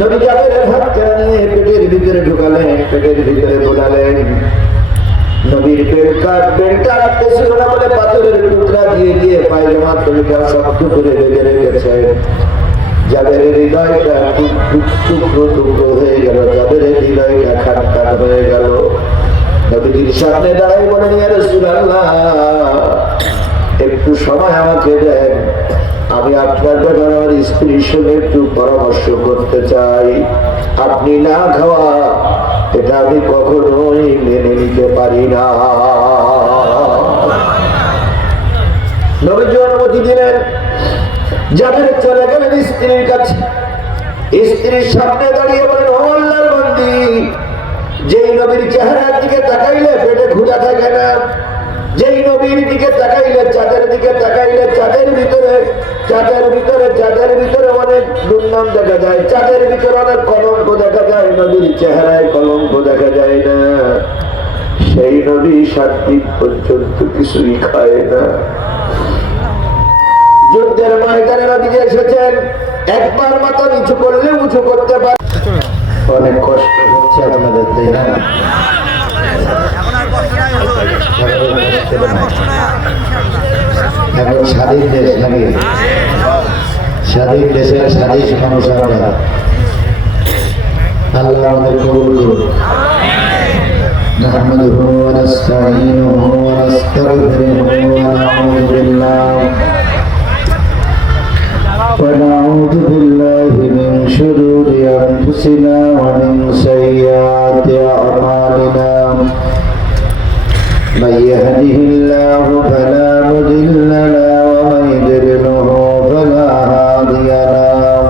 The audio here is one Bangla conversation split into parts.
নবী জাবেরের হাত নিয়ে পেটের ভিতরে ঢুকালেন, পেটের ভিতরে বোলালেন। নবীর বেল কাটতে ছিল না বলে পাথরের টুকরা দিয়ে দিয়ে পায়জামা তলিকা শক্ত করে বেঁধে রেখেছেন। জাবেরের হৃদয়টা টুকরো টুকরো হয়ে গেল, জাবেরের হৃদয়টা খাট হয়ে গেল। নবীর সামনে দাঁড়াই বলেন, ইয়া রাসূলুল্লাহ, একটু সময় আমাকে দেন, আমি আপনার ব্যাপারে আমার স্ত্রীর সঙ্গে একটু পরামর্শ করতে চাই। আপনি না খাওয়া এটা আমি কখনোই মেনে নিতে পারি না। নবীজি অনুমতি দিলেন। জাবের চলে গেলেন স্ত্রীর কাছে। স্ত্রীর সামনে দাঁড়িয়ে বলেন, ও আল্লাহর বান্দি, যেই নবীর চেহারার দিকে তাকাইলে পেটে ক্ষুধা থাকে না, যেই নবীর দিকে তাকাইলে চাঁদের দিকে তাকাইলে চাঁদের ভিতরে অনেক দুর্নাম দেখা যায়, চাঁদের ভিতরে অনেক কলঙ্ক দেখা যায়, নবীর চেহারায় কলঙ্ক দেখা যায় না। সেই নবী 7 দিন পর্যন্ত কিছুই খায় না। যুদ্ধের ময়দানে নবী এসেছেন, একবার মাথা নিচু করলে উঁচু করতে পারে। অনেক কষ্ট হচ্ছে আপনাদের, তাই না? এখন স্বাধীন দেশ নাকি? স্বাধীন দেশের স্বাধীন মানুষের আল্লাহ আমাদের কবুল করুন। نحمده ونستعينه ونستغفره ونعوذ بالله من شرور أنفسنا ومن سيئات أعمالنا. من يهده الله فلا مضل له ومن يضلله فلا هادي له.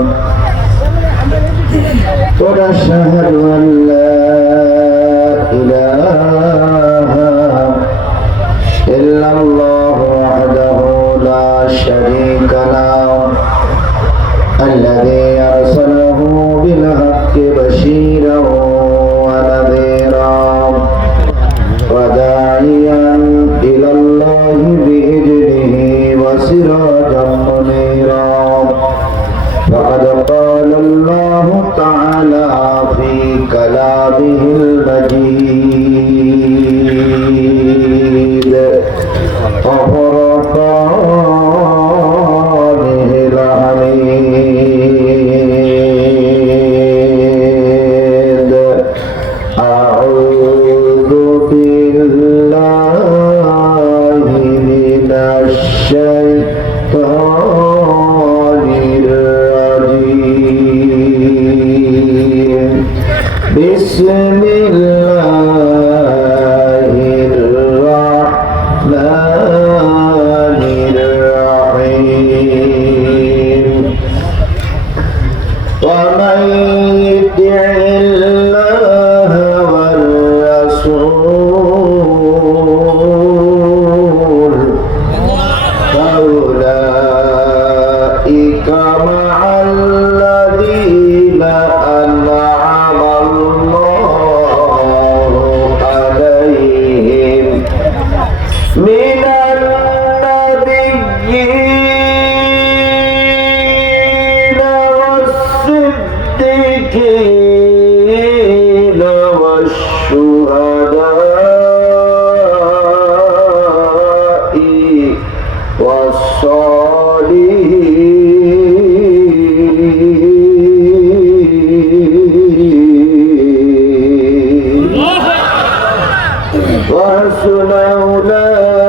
ونشهد أن لا إله إلا الله وحده لا شريك له الذي أرسله بالحق بشيرا ونذيرا وداعيا إلى الله بإذنه وسراجا منيرا. فقد قال الله تعالى في كلامه المجيد وفرقانه الحميد. أعوذ بالله من الشيطان الرجيم. بسم الله الرحمن الرحيم. ومن يطع الله والرسول فأولئك مع الذين أنعم الله عليهم من النبيين والصديقين والشهداء والصالحين. وحسن أولئك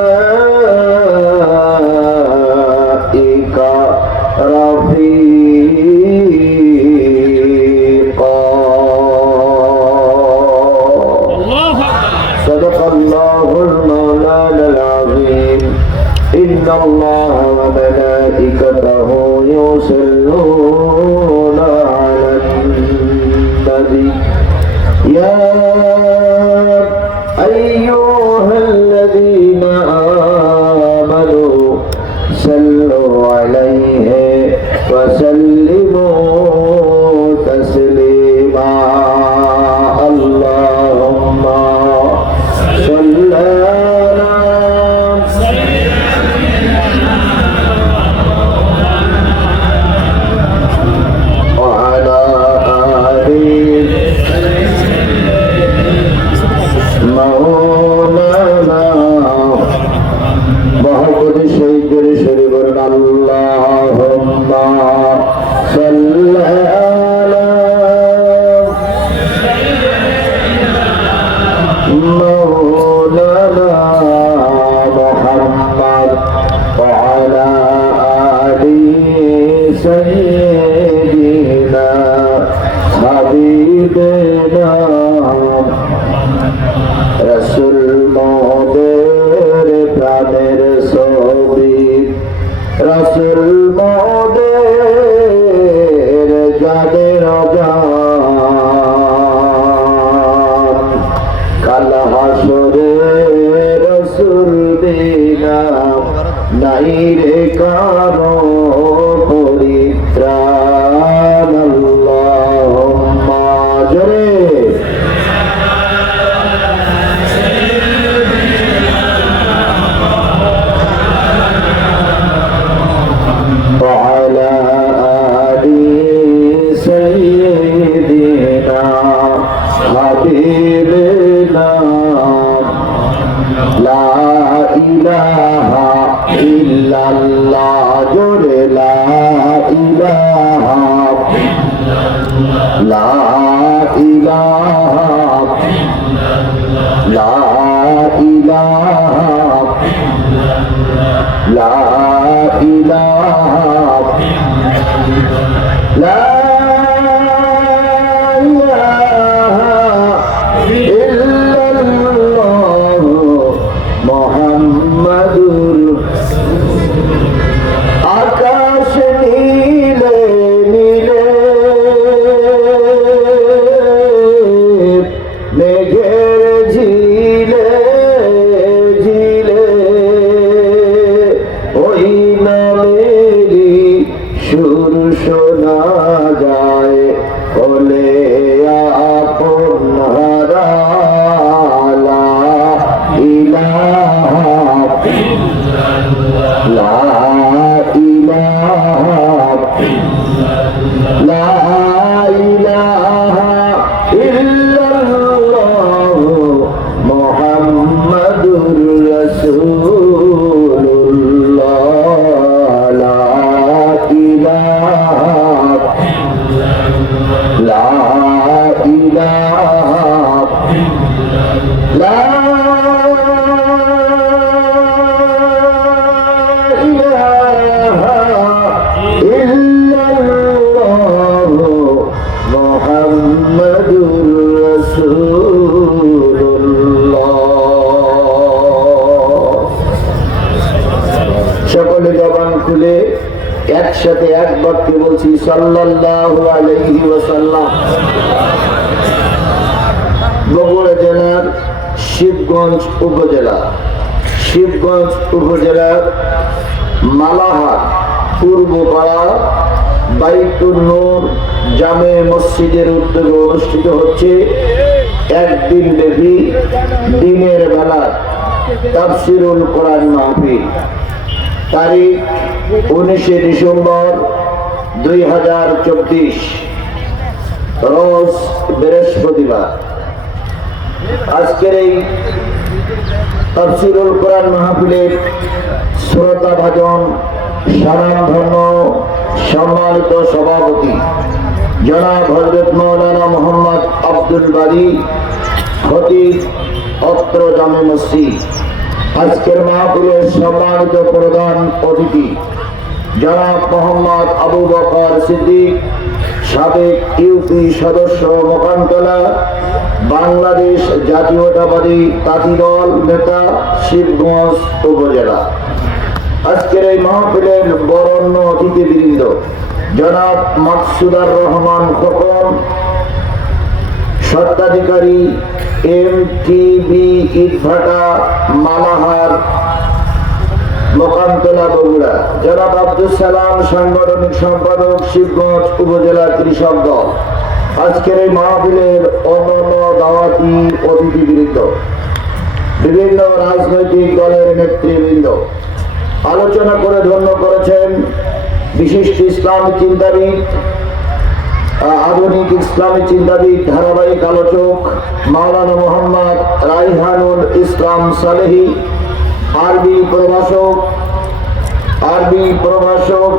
رفيقا. যাদের জান কাল হাসরে রসুল বিনা নাই রে কারো পরিত্রাণ আল্লাহুম্মা জোরে وعلى آل سيدنا حبيبنا لا إله إلا الله جل لا إله لا إله لا إله لا إله لا إله إلا الله محمد আকাশ নীলে নীলে মেঘের ঝিলে ঝিলে ওই নামেরই সুর শোনা যায় বলে আপন হারা লা ইলাহা লা لا إله إلا الله محمد رسول الله لا إله لا إله لا সকলে জবান খুলে একসাথে এক বাক্যে বলছি সাল্লাল্লাহু আলাইহি ওয়াসাল্লাম। বগুড়া জেলার শিবগঞ্জ উপজেলার মালাহাট পূর্বপাড়া বাইতুন নূর জামে মসজিদের উদ্যোগে অনুষ্ঠিত হচ্ছে একদিন ব্যাপী দিনের বেলা তাফসীরুল কোরআন মাহফিল। তারিখ 19 ডিসেম্বর 2024, রোজ বৃহস্পতিবার। আজকের এই তাফসীরুল কোরআন মাহফিলের শ্রোতা ভাজন স্বনামধন্য সম্মানিত সভাপতি জনাব হযরত মাওলানা মোহাম্মদ আব্দুল বারী খতিব অত্র জামে মসজিদ। আজকের মাহফিলের সম্মানিত প্রধান অতিথি জনাব মোহাম্মদ আবু বকর সিদ্দিক, সাবেক ইউপি সদস্য মোকামতলা, বাংলাদেশ জাতীয়তাবাদী তাঁতি দল নেতা, শিবগঞ্জ উপজেলা। আজকের এই মাহফিলের বরেণ্য অতিথিবৃন্দ জনাব মাকসুদার রহমান খোকন, স্বত্বাধিকারী MTB ইটভাটা মালাহার মোকামতলা বগুড়া, জনাব আব্দুল সালাম সাংগঠনিক সম্পাদক শিবগঞ্জ উপজেলা কৃষক দল। আজকের এই মাহফিলের অন্যান্য দাওয়াতি অতিথিবৃন্দ, বিভিন্ন রাজনৈতিক দলের নেতৃবৃন্দ আলোচনা করে ধন্য করেছেন বিশিষ্ট ইসলামী চিন্তাবিদ, আধুনিক ইসলামী চিন্তাবিদ, ধারাবাহিক আলোচক মাওলানা মোহাম্মদ রাইহানুল ইসলাম সালেহী, আরবি প্রভাষক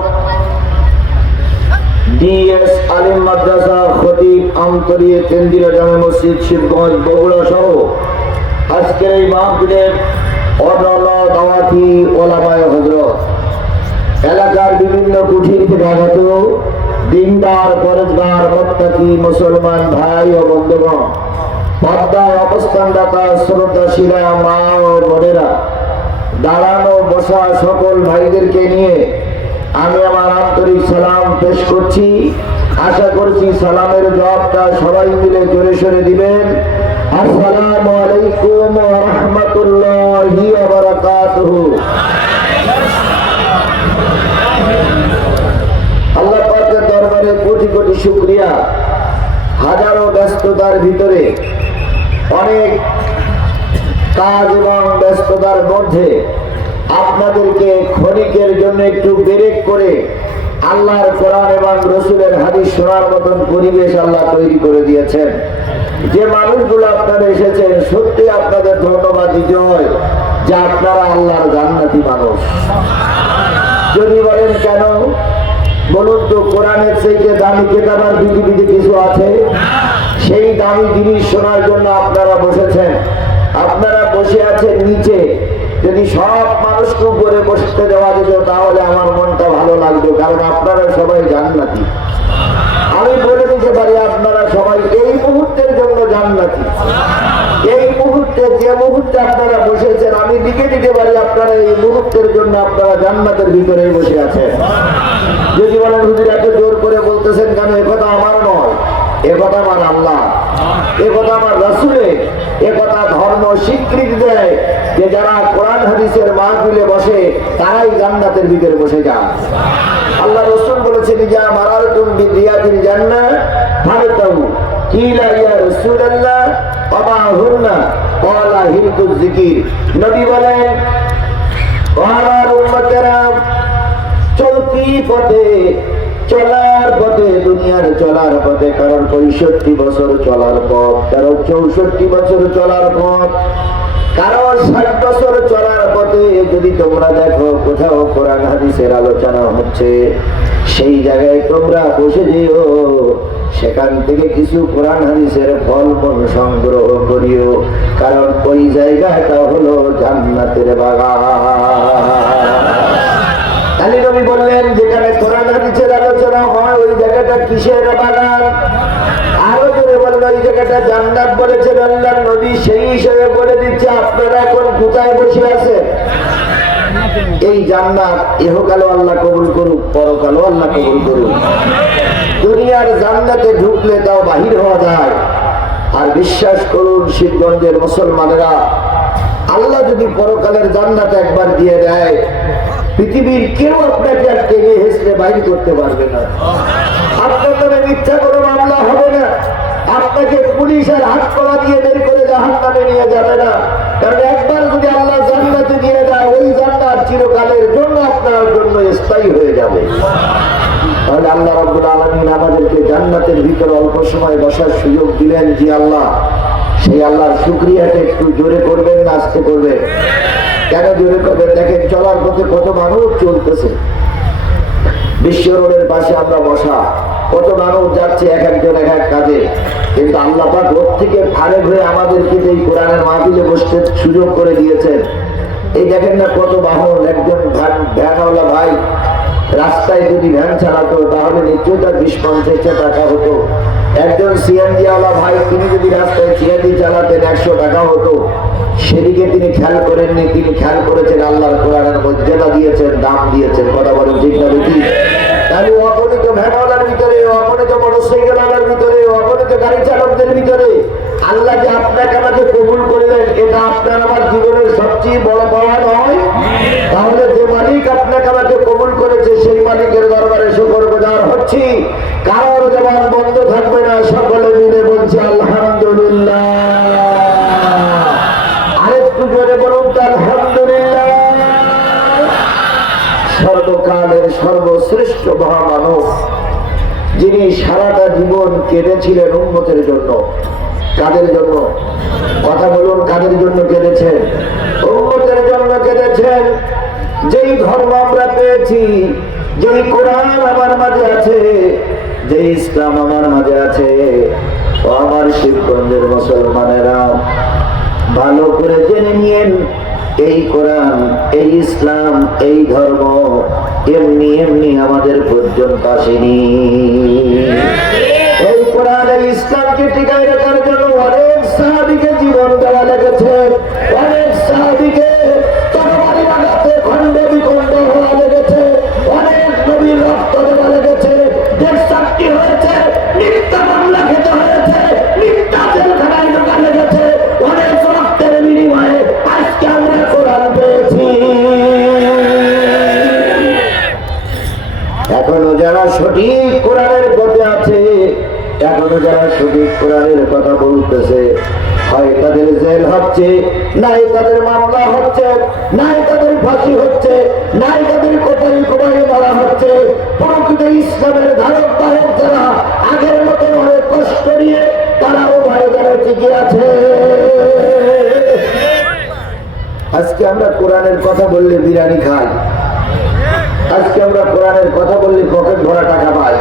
DS আলিম মাদ্রাসা খতিব আমতরিয়ে কেন্দ্রীয় জামে মসজিদ শিবগঞ্জ বগুড়া সহ আজকের এই মাহফিলের অন্যান্য দাওয়াতি ওলামায়ে হযরত, এলাকার বিভিন্ন কুঠির থেকে আগত দিনদার পরেজগার মুত্তাকি মুসলমান ভাই ও বন্ধুগণ, পর্দায় অবস্থানদাতা শ্রদ্ধাশীলা মা ও বোনেরা, দাঁড়ানো বসা সকল ভাইদেরকে নিয়ে আমি আমার আন্তরিক সালাম পেশ করছি। আশা করছি সালামের জবাবটা সবাই মিলে জোরে সরে দিবেন। আসসালামু আলাইকুম ওয়া রাহমাতুল্লাহি ওয়া বারাকাতুহু। আল্লাহ পাকের দরবারে কোটি কোটি শুকরিয়া। হাজারো ব্যস্ততার ভিতরে, অনেক কাজ এবং ব্যস্ততার মধ্যে আপনাদেরকে ক্ষণিকের জন্য একটু ব্রেক করে আল্লাহর কোরআন এবং রসুলের হাদিস শোনার মতন পরিবেশ আল্লাহ তৈরি করে দিয়েছেন। যে মানুষগুলো আপনারা এসেছেন, সত্যি আপনাদের ধন্যবাদ দিতে হয় যে আপনারা আল্লাহর জান্নাতি মানুষ। যদি বলেন কেন, বলুন তো, কোরআনের চাইতে দামি কিতাব আর পৃথিবীতে কিছু আছে? সেই দামি জিনিস শোনার জন্য আপনারা বসেছেন। আপনারা বসে আছেন নিচে। যদি সব মানুষকে উপরে বসতে দেওয়া যেত তাহলে আমার মনটা ভালো লাগতো, কারণ আপনারা সবাই জান্নাতি। আমি বলে দিতে পারি আপনারা সবাই এই মুহূর্তের জন্য জান্নাতি। এই মুহূর্তে, যে মুহূর্তে আপনারা বসেছেন, আমি লিখে দিতে পারি আপনারা এই মুহূর্তের জন্য আপনারা জান্নাতের ভিতরে বসে আছেন। যদি বলেন হুজুর এত জোর করে বলতেছেন কেন, একথা আমার নয়, একথা আমার আল্লাহ, একথা আমার রাসূলের, একথা ধর্ম স্বীকৃতি দেয় যে যারা কোরআন হাদিসের মাহফিলে বসে তারাই জান্নাতের ভিতরে বসে যান। আল্লাহ রাসূল বলেছেন, যা মারাতুম বিরিয়াতিল জান্নাহ ফারতাউ কিলা ইয়া রাসূলুল্লাহ ওয়া হুন্না ক্বালা হিলতুজ যিকির। নবী বলেন, ও আমার উম্মতেরা, চলতি পথে, চলার পথে, দুনিয়ার চলার পথে, কারণ 65 বছর চলার পথ, কারো 64 বছর চলার পথ, কারো 60 বছর চলার পথে যদি তোমরা দেখো কোথাও কোরআন হাদিসের আলোচনা হচ্ছে, সেই জায়গায় তোমরা বসে যেও, সেখান থেকে কিছু কোরআন হাদিসের ফলমূল সংগ্রহ করিও, কারণ ওই জায়গাটা হলো জান্নাতের বাগান। আলী নবী বললেন, যেখানে কোরআন হাদিসের আলোচনা হয় ওই জায়গাটা কিসের বাগান? আরো জোরে বলল, ওই জায়গাটা জান্নাত বলেছেন আল্লাহর নবী। সেই হিসেবে বলে দিচ্ছে, আপনারা এখন কোথায় বসে আছেন? এই জান্নাত ইহকালও আল্লাহ কবুল করুক, পরকালও আল্লাহ কবুল করুক। দুনিয়ার জান্নাতে ঢুকলে তাও বাহির হওয়া যায়। আর বিশ্বাস করুন শিবগঞ্জের মুসলমানেরা, আল্লাহ যদি পরকালের জান্নাত একবার দিয়ে দেয়, পৃথিবীর কেউ আপনাকে আর টেনে হেসলে বাইরে করতে পারবে না। আপনার নামে মিথ্যা করে মামলা হবে না, আপনাকে পুলিশ আর হাত কলা দিয়ে বের করে জাহান্নামে নিয়ে যাবে না। কারণ একবার যদি আল্লাহ জান্নাতে দিয়ে দেয়, ওই জান্নাত চিরকালের জন্য আপনার জন্য স্থায়ী হয়ে যাবে। তাহলে আল্লাহ রাব্বুল আলামিন আমাদেরকে জান্নাতের ভিতরে অল্প সময় বসার সুযোগ দিলেন। জি আল্লাহ, সেই আল্লাহর শুকরিয়াটা একটু জোরে করবেন না আস্তে করবেন? কেন জোরে করবেন? দেখেন চলার পথে কত মানুষ চলতেছে। বিশ্ব রোডের পাশে আমরা বসা, কত মানুষ যাচ্ছে এক একজন এক এক কাজে, কিন্তু আল্লাহ পাক রোড থেকে ফারেক হয়ে আমাদেরকে এই কোরআনের মাহফিলে বসতে সুযোগ করে দিয়েছেন। এই দেখেন না কত বাহন। একজন ভ্যানওয়ালা ভাই রাস্তায় যদি ভ্যান চালাতো তাহলে নিশ্চয়ই তার 20-50 টাকা হতো। একজন সিএনজি ওয়ালা ভাই, তিনি যদি রাস্তায় সিএনজি চালাতেন 100 টাকা হতো। সেদিকে তিনি খেয়াল করেননি, তিনি খেয়াল করেছেন আল্লাহর কোরআনের মর্যাদা দিয়েছেন, দাম দিয়েছেন। কথা বলেন ঠিক না বেশি? তাহলে অগণিত ভ্যানওয়ালার ভিতরে, অগণিত মোটরসাইকেলওয়ালার ভিতরে, অগণিত গাড়ি চালকদের ভিতরে আল্লাহ যে আপনাকে আমাকে কবুল করলেন, এটা আপনার আমার জীবনের সবচেয়ে বড় পাওয়া নয়? তাহলে যে মালিক আপনাকে আমাকে কবুল করেছে, সেই মালিকের দরবারে শুকরগুজার হচ্ছি। কারোর জবান বন্ধ থাকবে না, সকলে মিলে বলছি আলহামদুলিল্লাহ। আরেকটু জোরে বলুন তো আলহামদুলিল্লাহ। সর্বকালের সর্বশ্রেষ্ঠ মহামানব, যিনি সারাটা জীবন কেঁদেছিলেন উম্মতের জন্য। কাদের জন্য? কথা বলুন, কাদের জন্য কেঁদেছেন? উম্মতের জন্য কেঁদেছেন। যেই ধর্ম আমরা পেয়েছি, যেই কোরআন আমার মাঝে আছে, যে ইসলাম আমার মাঝে আছে, ও আমার শিবগঞ্জের মুসলমানেরা, ভালো করে জেনে নিয়েন, এই কোরআন, এই ইসলাম, এই ধর্ম এমনি এমনি আমাদের পর্যন্ত আসেনি। এই কোরআন, এই ইসলামকে টিকায় রাখার জন্য অনেক সাহাবীকে জীবন দেওয়া লেগেছে, অনেক সাহাবীকে তরবারি লাগাতে খন্ড বিখন্ড হওয়া লেগেছে, অনেক এখনো যারা সঠিক কোরআনের কথা বলতেছে, হয় তাদের জেল হচ্ছে, নাই তাদের মামলা হচ্ছে, নাই তাদের ফাঁসি হচ্ছে, নাই তাদের কোথায় কোথায় মারা হচ্ছে। প্রকৃত ইসলামের ধারক বাহক যারা আগের মতো অনেক কষ্ট নিয়ে তারাও ভাই যারা টিকে আছে। আজকে আমরা কোরআনের কথা বললে বিরিয়ানি খাই, আজকে আমরা কোরআনের কথা বললে পকেট ভরা টাকা পাই,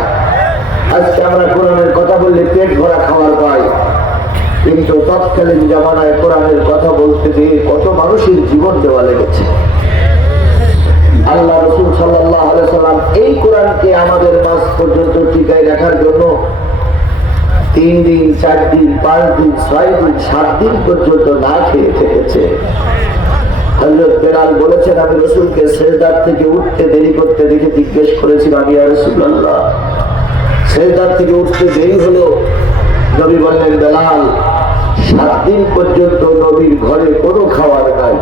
আজকে আমরা কোরআনের কথা বললে পেট ভরা খাবার পাই। কিন্তু তৎকালীন জামানায় কোরআনের কথা বলতে গিয়ে কত মানুষের জীবন দেওয়া লেগেছে। আল্লাহ রাসূল সাল্লাল্লাহু আলাইহি সাল্লাম এই কোরআনকে আমাদের মাঝ পর্যন্ত টিকায় রাখার জন্য 3 দিন 4 দিন 5 দিন 6 দিন 7 দিন পর্যন্ত না খেয়ে থেকেছে। হযরত বেলাল বলেছেন, আমি রাসূলকে সিজদার থেকে উঠতে দেরি করতে দেখে জিজ্ঞেস করেছিলাম, ইয়া রাসূলুল্লাহ, সিজদার থেকে উঠতে দেরি হলো। নবী বললেন, বেলাল, 7 দিন পর্যন্ত নবীর ঘরে কোনো খাবার নাই।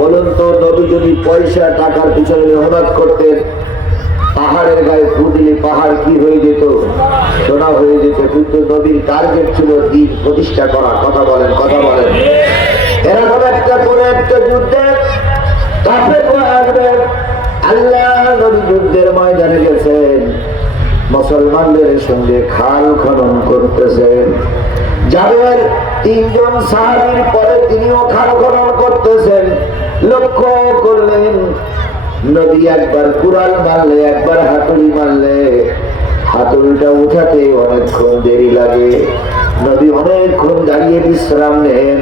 বলুন তো, নবী যদি পয়সা টাকার পিছনে মেহনত করতেন, পাহাড়ের গায়ে ফু দিলে পাহাড় কি হয়ে যেত? সোনা হয়ে যেত। কিন্তু নবীর টার্গেট ছিল দিন প্রতিষ্ঠা করা। কথা বলেন, কথা বলেন। এরকম একটা কোন একটা যুদ্ধে আসবে, আল্লাহ নবী যুদ্ধের ময়দানে গেছেন, মুসলমানদের সঙ্গে খাল খনন করতেছেন। যাবের 3 জন সাহাবীর পরে তিনিও খাল খনন করতেছেন। লক্ষ্য করলেন, নবী একবার কুড়াল মারলে, একবার হাতুড়ি মারলে হাতুড়িটা উঠাতে অনেকক্ষণ দেরি লাগে। নবী অনেকক্ষণ দাঁড়িয়ে বিশ্রাম নেন,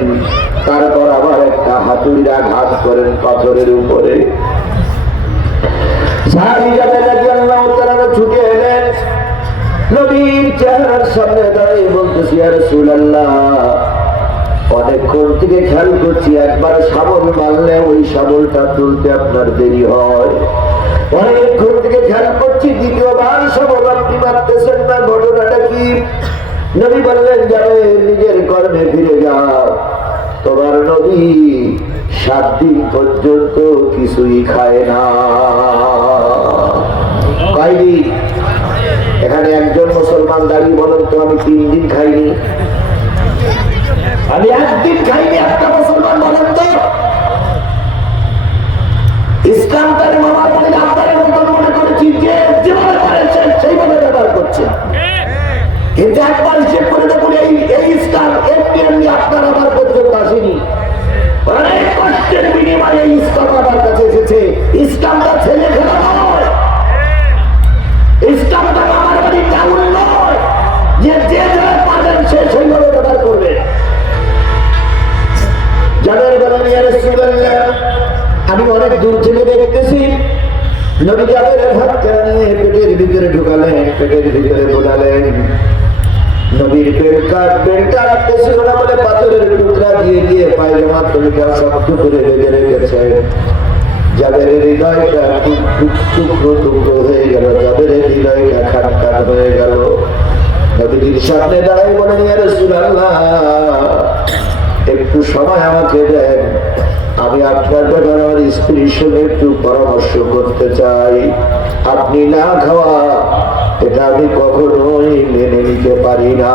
তারপর আবার একটা হাতুড়ির আঘাত করেন পাথরের উপরে। ছুটে এলেন, নবীর চেহারার সামনে দাঁড়িয়ে বলতেছি, ইয়া রাসূলুল্লাহ, অনেকক্ষণ থেকে খেয়াল করছি, একবার শাবল মারলে ওই শাবলটা তুলতে আপনার দেরি হয়। অনেকক্ষণ থেকে খেয়াল করছি, দ্বিতীয়বার শাবল আপনি মারতেছেন না, ঘটনাটা কি? নবী বললেন, যাবে নিজের কর্মে ফিরে যাও। তোমার নবী 7 দিন পর্যন্ত কিছুই খায় না। কয়দিন? এখানে একজন মুসলমান দাঁড়িয়ে বলেন তো, আমি 3 দিন খাইনি, আমি 1 দিন খাইনি। একটা মুসলমান বলেন তো। ইসলাম তার মামার বাড়ির আপনারের মতন মনে করেছি যে যেভাবে পারেছেন সেইভাবে ব্যবহার করছে। কিন্তু একবার হিসেব করে দেখুন, এই ইসলাম এমনি আপনার আমার পর্যন্ত আসেনি। অনেক কষ্টের বিনিময়ে ইসলাম আমার কাছে এসেছে। ইসলামটা ছেলে খেলা নয়, ইসলামটা মামার বাড়ির চাউল নয় যে যারা পাবেন সে সেইভাবে ব্যবহার করবে। যাদের বলেন, ইয়া রাসূলুল্লাহ, আমি অনেক দূর থেকে দেখতেছি, নবী যাবের হাত নিয়ে পেটের ভিতরে ঢুকালেন, পেটের ভিতরে বোলালেন। নবীর বেলটা রাখতেছিল না বলে পাথরের টুকরা দিয়ে দিয়ে পায়জামা তলিকা শক্ত করে বেঁধে রেখেছেন। যাদের হৃদয়টা টুকরো টুকরো হয়ে গেল, যাদের হৃদয়টা খান খান হয়ে গেল। নবীর সামনে দাঁড়াই বলেন, ইয়া রাসূলুল্লাহ, একটু সময় আমাকে দেন, আমি আপনার ব্যাপারে আমার স্ত্রীর সঙ্গে একটু পরামর্শ করতে চাই। আপনি না খাওয়া এটা আমি কখনোই মেনে নিতে পারি না।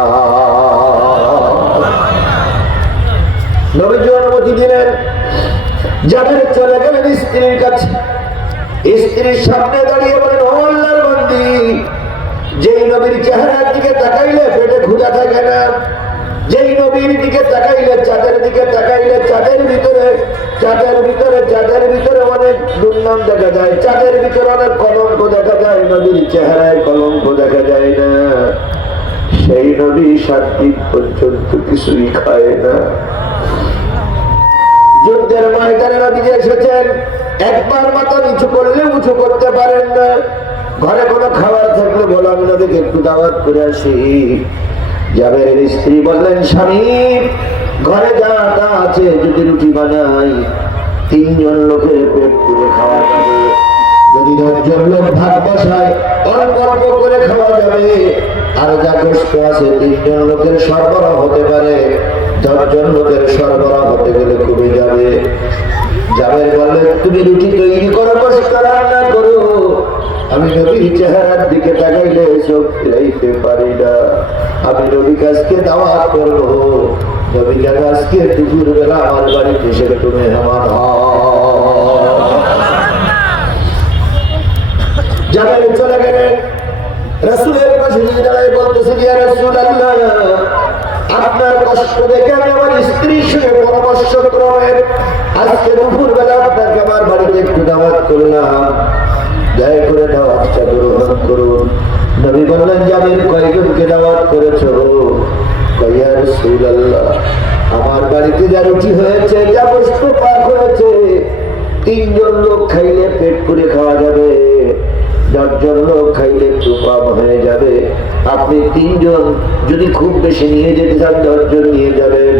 নবীজি অনুমতি দিলেন। যাদের চলে গেলেন স্ত্রীর কাছে, স্ত্রীর সামনে দাঁড়িয়ে বলেন, ও আল্লাহর বান্দি, যেই নবীর চেহারার দিকে তাকাইলে পেটে ক্ষুধা থাকে না, যেই নবীর দিকে তাকাইলে, চাঁদের দিকে তাকাইলে চাঁদের ভিতরে অনেক দুর্নাম দেখা যায়, চাঁদের ভিতরে অনেক কলঙ্ক দেখা যায়, নবীর চেহারায় কলঙ্ক দেখা যায় না। সেই নবী 7 দিন পর্যন্ত কিছুই খায় না। যুদ্ধের ময়দানে নবীজি এসেছেন, একবার মাথা নিচু করলে উঁচু করতে পারেন না। ঘরে কোনো খাবার থাকলে বলো, আমি নবীকে একটু দাওয়াত করে আসি। জাবেরের স্ত্রী বললেন, স্বামী, ঘরে যা আছে যদি রুটি বানাই 3 জন লোকের পেট পুরে খাওয়া যাবে। যদি 10 জন লোক ভাত বসায় অল্প অল্প করে খাওয়া যাবে। আর যা কষ্ট আছে 3 জন লোকের সরবরাহ হতে পারে, 10 জন লোকের সরবরাহ হতে গেলে কমে যাবে। জাবের বললেন, তুমি রুটি তৈরি করো, কষ্ট রান্না করো, আমি নবীর চেহারার দিকে তাকাইলে চোখ ফিরাইতে পারি না। আমি নবীর কাছকে দাওয়াত করবো, নবী যেন আজকে দুপুর বেলা আমার বাড়িতে এসে একটু মেহমান যাবেন। চলে গেলেন রাসূলের পাশে দাঁড়ায় বলতেছে, ইয়া রাসূলুল্লাহ, আপনার কষ্ট দেখে আমি আমার স্ত্রীর সঙ্গে পরামর্শ ক্রমে আজকে দুপুর বেলা আপনাকে আমার বাড়িতে একটু দাওয়াত করলাম, দয়া করে দাওয়াতটা গ্রহণ করুন। নবী বললেন, জামিল কয়জনকে দাওয়াত করেছো? ইয়া রাসূলুল্লাহ, আমার বাড়িতে যা রুটি হয়েছে, যা বস্তু পাক হয়েছে, 3 জন লোক খাইলে পেট পুরে খাওয়া যাবে, 10 জন লোক খাইলে একটু কম হয়ে যাবে। আপনি 3 জন যদি খুব বেশি নিয়ে যেতে চান 10 জন নিয়ে যাবেন,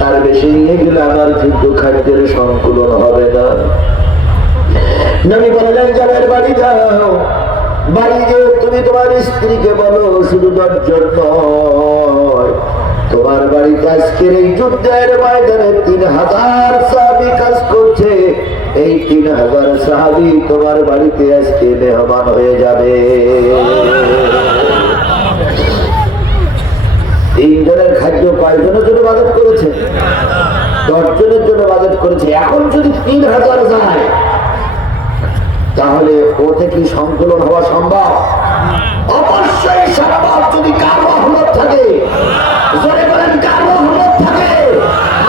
তার বেশি নিয়ে গেলে আমার কিন্তু খাদ্যের সংকুলন হবে না। নবী বললেন, যাবেন বাড়ি যাও, বাড়ি গিয়ে তুমি তোমার স্ত্রীকে বলো, শুধু 10 জন নয়, তোমার বাড়িতে আজকের এই যুদ্ধের ময়দানে 3000 সাহাবী কাজ করছে, এই 3000 সাহাবী তোমার বাড়িতে আজকে মেহমান হয়ে যাবে। 3 জনের খাদ্য কয়জনের জন্য বাজেট করেছে? 10 জনের জন্য বাজেট করেছে। এখন যদি 3000 যায়, তাহলে ওতে কি সংকলন হওয়া সম্ভব? অবশ্যই সম্ভব, যদি কার রহমত থাকে। জোরে বলেন, কার রহমত থাকে?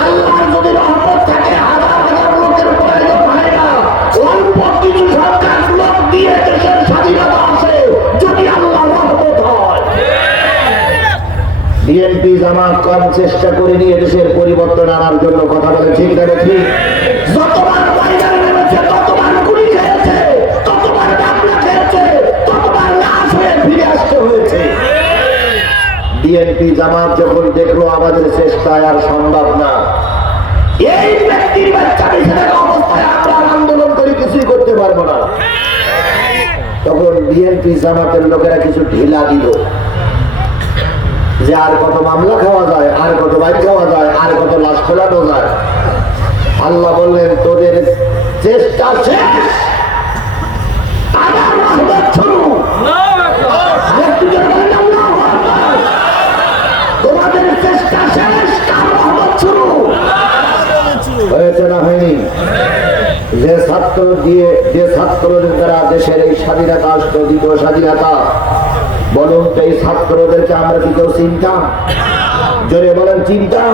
আল্লাহর যদি রহমত থাকে, হাজার হাজার লোকের প্রয়োজন হয় না, অল্প কিছু সরকার লোক দিয়ে দেশের স্বাধীনতা আছে, যদি আল্লাহর রহমত হয়। বিএনপি জামাত কম চেষ্টা করে নিয়ে দেশের পরিবর্তন আনার জন্য কথা বলে, ঠিক না ঠিক? যতবার ময়দানে নেমেছে, ততবার গুলি খেয়েছে, ততবার ডাবলা খেয়েছে, ততবার লাশ হয়ে ফিরে আসতে হয়েছে। বিএনপি জামাত যখন দেখলো আমাদের চেষ্টায় আর সম্ভব না, এই ব্যক্তির বাচ্চা বেঁচে থাকা অবস্থায় আমরা আন্দোলন করে কিছুই করতে পারবো না, তখন বিএনপি জামাতের লোকেরা কিছু ঢিলা দিল, যে আর কত মামলা খাওয়া যায়, আর কত বাইক খাওয়া যায়, আর কত লাশ ফেলানো যায়। আল্লাহ বললেন, তোদের চেষ্টা শেষ, আমার রহমত শুরু। তোমাদের চেষ্টা শেষ, কার রহমত শুরু হয়েছে না হয়নি? যে ছাত্রদের দ্বারা দেশের এই স্বাধীনতা আসতো, দ্বিতীয় স্বাধীনতা, বলুন তো এই ছাত্রদেরকে আমরা কি কেউ চিনতাম? জোরে বলেন, চিনতাম?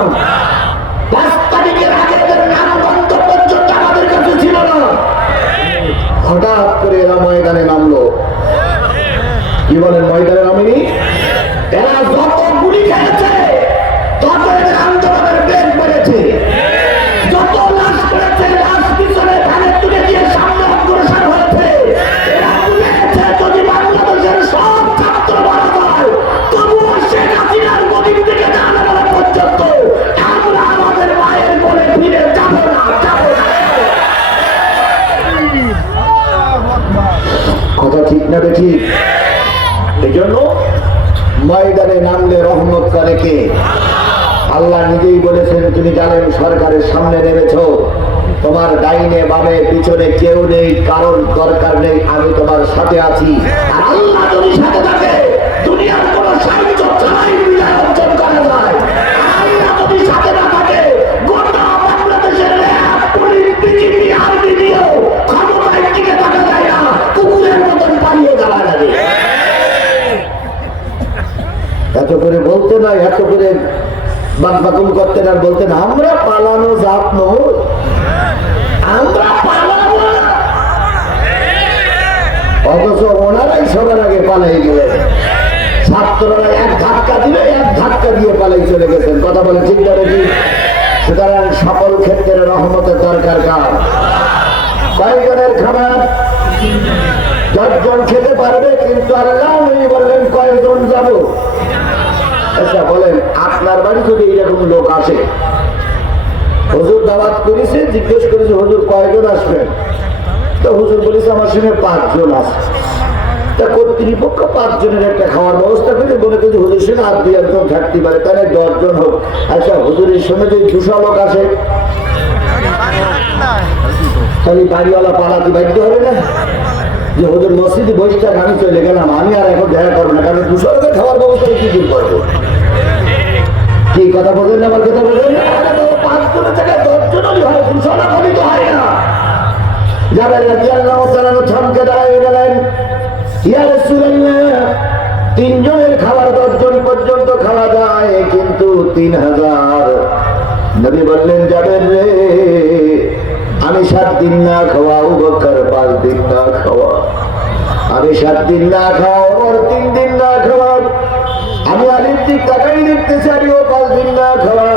5 তারিখের আগে এদের নাম গন্তব্য পর্যন্ত আমাদের কাছে ছিল না। হঠাৎ করে এরা ময়দানে নামলো। কি বলেন, ময়দানে নামেনি? এরা যত গুলি খেয়েছে, তত এদের আন্দোলনের বেগ বেড়েছে, যত লাশ করেছে, লাশ পিছনে ধানের তুলে দিয়ে সামনে অগ্রসর হয়েছে। এরা বুঝেছে, যদি বাংলাদেশের সব ছাত্র মারা যায়, তবুও শেখ হাসিনার গদির দিকে না নামা পর্যন্ত আমরা আমাদের মায়ের কোলে ফিরে যাব না, যাব না। কথা ঠিক না ঠিক? এই জন্য ময়দানে নামলে রহমত করে কে? আল্লাহ নিজেই বলেছেন, তুমি জানেন সরকারের সামনে নেমেছো, তোমার ডাইনে বামে পিছনে কেউ নেই, কারণ দরকার নেই, আমি তোমার সাথে আছি। আর আল্লাহ যদি সাথে থাকে, দুনিয়ার কোন সাহায্য ছাড়াই বিজয় অর্জন করা যায়। আল্লাহ যদি সাথে না থাকে, গোটা বাংলাদেশের র্যাব, পুলিশ, বিজিবি, আর্মি দিয়েও ক্ষমতায় টিকে থাকা যায় না, কুকুরের মতন পালিয়ে যাওয়া যাবে। এত করে বলতে না, এত করে বাকবাকুল করতেন আর বলতেন, আমরা পালানো জাত নই, আমরা পালাবো না। অথচ ওনারাই সবার আগে পালাই গেলেন। ছাত্ররা এক ধাক্কা দিলে এক ধাক্কা দিয়ে পালাই চলে গেছেন। কথা বলে ঠিক না কি? সুতরাং সকল ক্ষেত্রে রহমতের দরকার কার? কয়েকজনের খাবার 10 জন খেতে পারবে, কিন্তু আল্লাহ বললেন কয়েকজন যাব। আচ্ছা বলেন, আপনার বাড়ি যদি এইরকম লোক আসে, হুজুর দাওয়াত করেছে, জিজ্ঞেস করেছে হুজুর কয়জন আসবেন, তো হুজুর বলেছে আমার সঙ্গে 5 জন আছে। তা কর্তৃপক্ষ 5 জনের একটা খাওয়ার ব্যবস্থা করে বলে কিন্তু হুজুর সঙ্গে আর 2 একজন থাকতে পারে, তাহলে 10 জন হোক। আচ্ছা হুজুরের সঙ্গে যদি 200 লোক আসে, তাহলে বাড়িওয়ালা পালাতে বাধ্য হবে না? যে ওদের মসজিদে বৈশাখ আমি চলে গেলাম, আমি আর এখন দেখা করবো না, কারণ দুশোকে খাওয়ার ব্যবস্থা কি দূর করবো? কি কথা বললেন? আমার কথা বললেন? 5 জনের জায়গায় 10 জনই হয়, 200 না কমই তো হয় না। যাবেন রাদিয়াল্লাহু তাআলা থমকে দাঁড়িয়ে গেলেন, ইয়া রাসূলুল্লাহ, 3 জনের খাবার 10 জন পর্যন্ত খাওয়া যায়, কিন্তু 3000। নবী বললেন, যাবেন রে, আমি 7 দিন না খাওয়া, আবু বকর 5 দিন না খাওয়া, আমি 7 দিন না খাওয়া, ওমর 3 দিন না খাওয়া, আমি আলির দিক তাকাই দেখতেছি, আমিও 5 দিন না খাওয়া।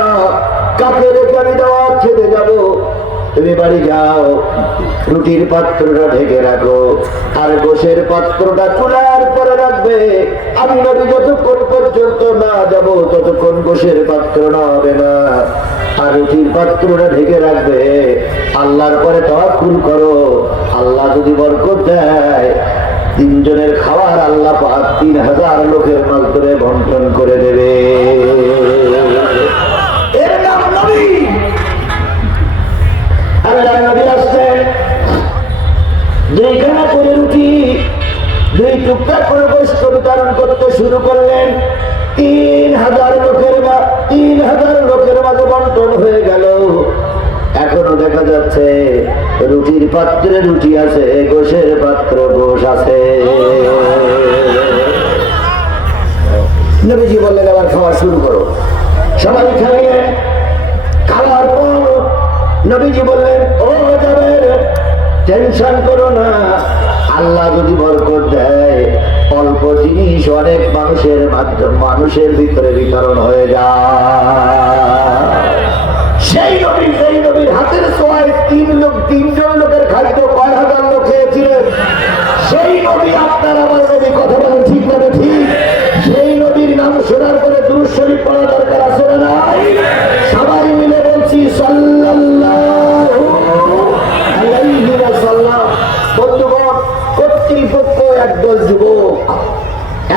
কাকে রেখে আমি দাওয়াত খেতে যাবো? তুমি বাড়ি যাও, রুটির পাত্রটা ঢেকে রাখো, আর গোশের পাত্রটা চুলার পরে রাখবে। আমি নবী যতক্ষণ পর্যন্ত না যাব ততক্ষণ গোশের পাত্র না হবে না, আর রুটির পাত্রটা ঢেকে রাখবে। আল্লাহর পরে তাওয়াক্কুল করো, আল্লাহ যদি বরকত দেয়, 3 জনের খাবার আল্লাহ পাক 3000 লোকের মাধ্যমে বন্টন করে দেবে। এর নাম নবী। আল্লাহ নবী আসছেন, 2খানা করে রুটি 2 টুকরা করে গোশত বিতরণ করতে শুরু করলেন। 3000 লোকের মাঝে বন্টন হয়ে গেল। এখনো দেখা যাচ্ছে রুটির পাত্রে রুটি আছে, গোশের পাত্র গোশ আছে। নবীজি বললেন, আবার খাওয়া শুরু করো। সবাই খাইলেন। খাওয়ার পর নবীজি বললেন, ও যাবের, টেনশন করো না, আল্লাহ যদি বরকত দেয়, অল্প জিনিস অনেক মানুষের ভিতরে বিতরণ হয়ে যায়। সেই নবীর হাতের ছোঁয়ায় 3 জন লোকের খাদ্য 5000 লোক খেয়েছিলেন। সেই নবী আপনার আমার নবী, কথা বলেন ঠিক না ঠিক? সেই নবীর নাম শোনার পরে দুরূদ শরীফ পড়া দরকার আছে না নাই? সবাই মিলে বলছি সাল্লাল্লাহু আলাইহি ওয়াসাল্লাম। বন্ধুগণ, কর্তৃপক্ষ একদল যুবক,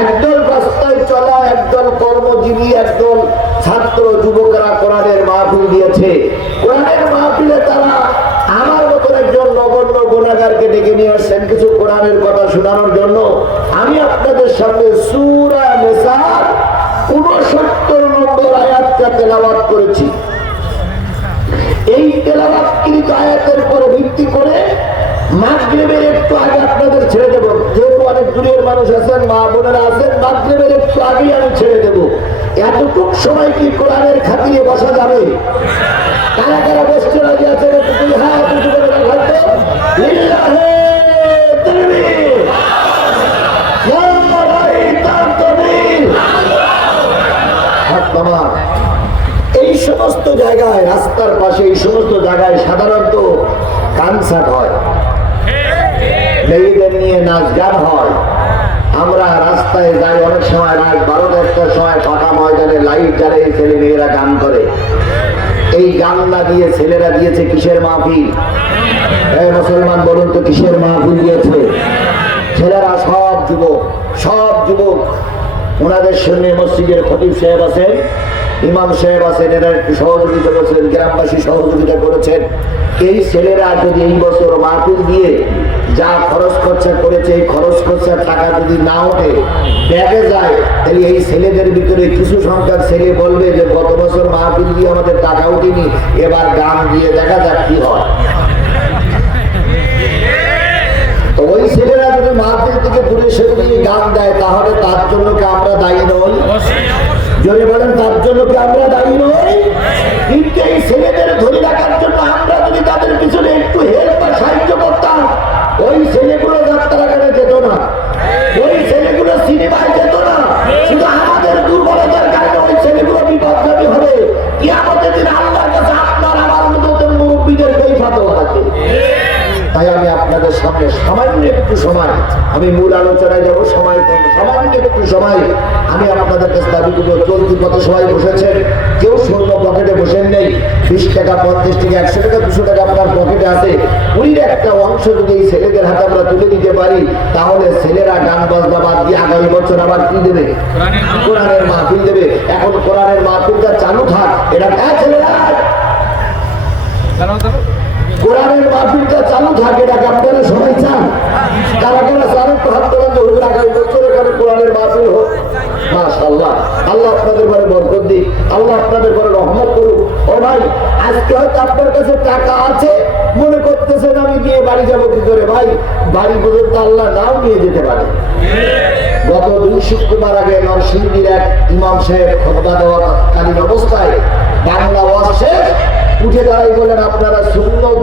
একদল রাস্তায় চলা, একদল কর্মজীবী, একদল ছাত্র যুবকরা কোরআনের মাহফিল দিয়েছে। কোরআনের মাহফিলে তারা আমার মতো একজন নগণ্য গুনাহগারকে ডেকে নিয়ে আসছেন কিছু কোরআনের কথা শোনানোর জন্য। আমি আপনাদের সামনে সূরা নিসার 69 নম্বর আয়াতটা তেলাওয়াত করেছি। এই তেলাওয়াতকৃত আয়াতের উপরে ভিত্তি করে মাগরিবের একটু আগে আপনাদের ছেড়ে দেব, যেহেতু অনেক দূরের মানুষ আছেন, মা বোনেরা আছেন, মাগরিবের একটু আগেই আমি ছেড়ে দেব। এতটুক সময় কি কোরআনের খাতিরে বসা যাবে? কারা কারা বসতে রাজি আছেন? একটু হ্যাঁ কিছু করে রাখতো। লিল্লাহে তাকবীর, নারায়ে তাকবীর। হাত নামা। এই সমস্ত জায়গায়, রাস্তার পাশে এই সমস্ত জায়গায় সাধারণত কনসার্ট হয়, মেয়েদের নিয়ে নাচ গান হয়। আমরা রাস্তায় যাই, অনেক সময় রাত 12-1টার সময় ফাঁকা ময়দানে লাইট জ্বালিয়ে ছেলে মেয়েরা গান করে। এই গান না দিয়ে ছেলেরা দিয়েছে কিসের মাহফিল? মুসলমান বলুন তো, কিসের মাহফিল দিয়েছে? ছেলেরা সব যুবক। ওনাদের সঙ্গে মসজিদের খতিব সাহেব আছেন, ইমাম সাহেব আছেন, এরা একটু সহযোগিতা করেছেন, গ্রামবাসী সহযোগিতা করেছেন। এই ছেলেরা যদি এই বছর মাহফিল দিয়ে যা খরচ খরচা করেছে, এই খরচ খরচার টাকা যদি না ওঠে, ব্যাগে যায়, তাহলে এই ছেলেদের ভিতরে কিছু সংখ্যক ছেলে বলবে যে গত বছর মাহফিল দিয়ে আমাদের টাকা উঠেনি, এবার গান দিয়ে দেখা যাক কি হয়। তো ওই ছেলেরা যদি মাহফিল থেকে দূরে সরে দিয়ে গান দেয়, তাহলে তার জন্য কি আমরা দায়ী নই? জোরে বলেন, তার জন্য কি আমরা দায়ী নই? কিন্তু এই ছেলেদের ধরে রাখার জন্য আমরা যদি তাদের পিছনে একটু হেল্প বা সাহায্য করতাম, ওই ছেলেগুলো যাত্রা করে যেত না, ওই ছেলেগুলো সিনেমায় যেত না। শুধু আমাদের দুর্বলতার কারণে ওই ছেলেগুলো বিপদগামী হবে। কিয়ামতের দিন আল্লাহর কাছে আপনার আমার মতো মুরব্বীদের কই ফাতোয়া আছে। তাই আমি আপনাদের সামনে সামান্য একটু সময়, আমি মূল আলোচনায় যাবো, সামান্য একটু সময় আমি আপনাদের কাছে দাবি করবো। চলতি পথে সবাই বসেছেন, কেউ শূন্য পকেটে বসেন নেই। 20 টাকা, 50 টাকা, 100 টাকা, 200 টাকা আপনার পকেটে আছে। পুরীর একটা অংশ যদি এই ছেলেদের হাতে আমরা তুলে দিতে পারি, তাহলে ছেলেরা গান বাজনা বাদ দিয়ে আগামী বছর আবার কি দেবে? কোরআনের মাহফিল দেবে। এখন কোরআনের মাহফিলটা চালু থাক, এটা ছেলেরা কোরআনের মাহফিলটা চালু থাকে, এটাকে আপনারা সবাই চান? কারা কারা চান একটু হাত তোলেন যে হুজুর আগামী বছর এখানে কোরআনের মাহফিল হোক। মাশাআল্লাহ, আল্লাহ আপনাদের ঘরে বরকত দিক, আল্লাহ আপনাদের ঘরে রহমত করুক। ও ভাই, আজকে হয়তো আপনার কাছে টাকা আছে, মনে করতেছেন আমি গিয়ে বাড়ি যাবো কি করে। ভাই, বাড়ি পর্যন্ত আল্লাহ নাও নিয়ে যেতে পারে। গত 2 শুক্রবার আগে নরসিংদীর এক ইমাম সাহেব খুতবা দেওয়াকালীন অবস্থায় বাংলা ওয়াজ শেষ, উঠে দাঁড়াই বলেন আপনারা সুন্নত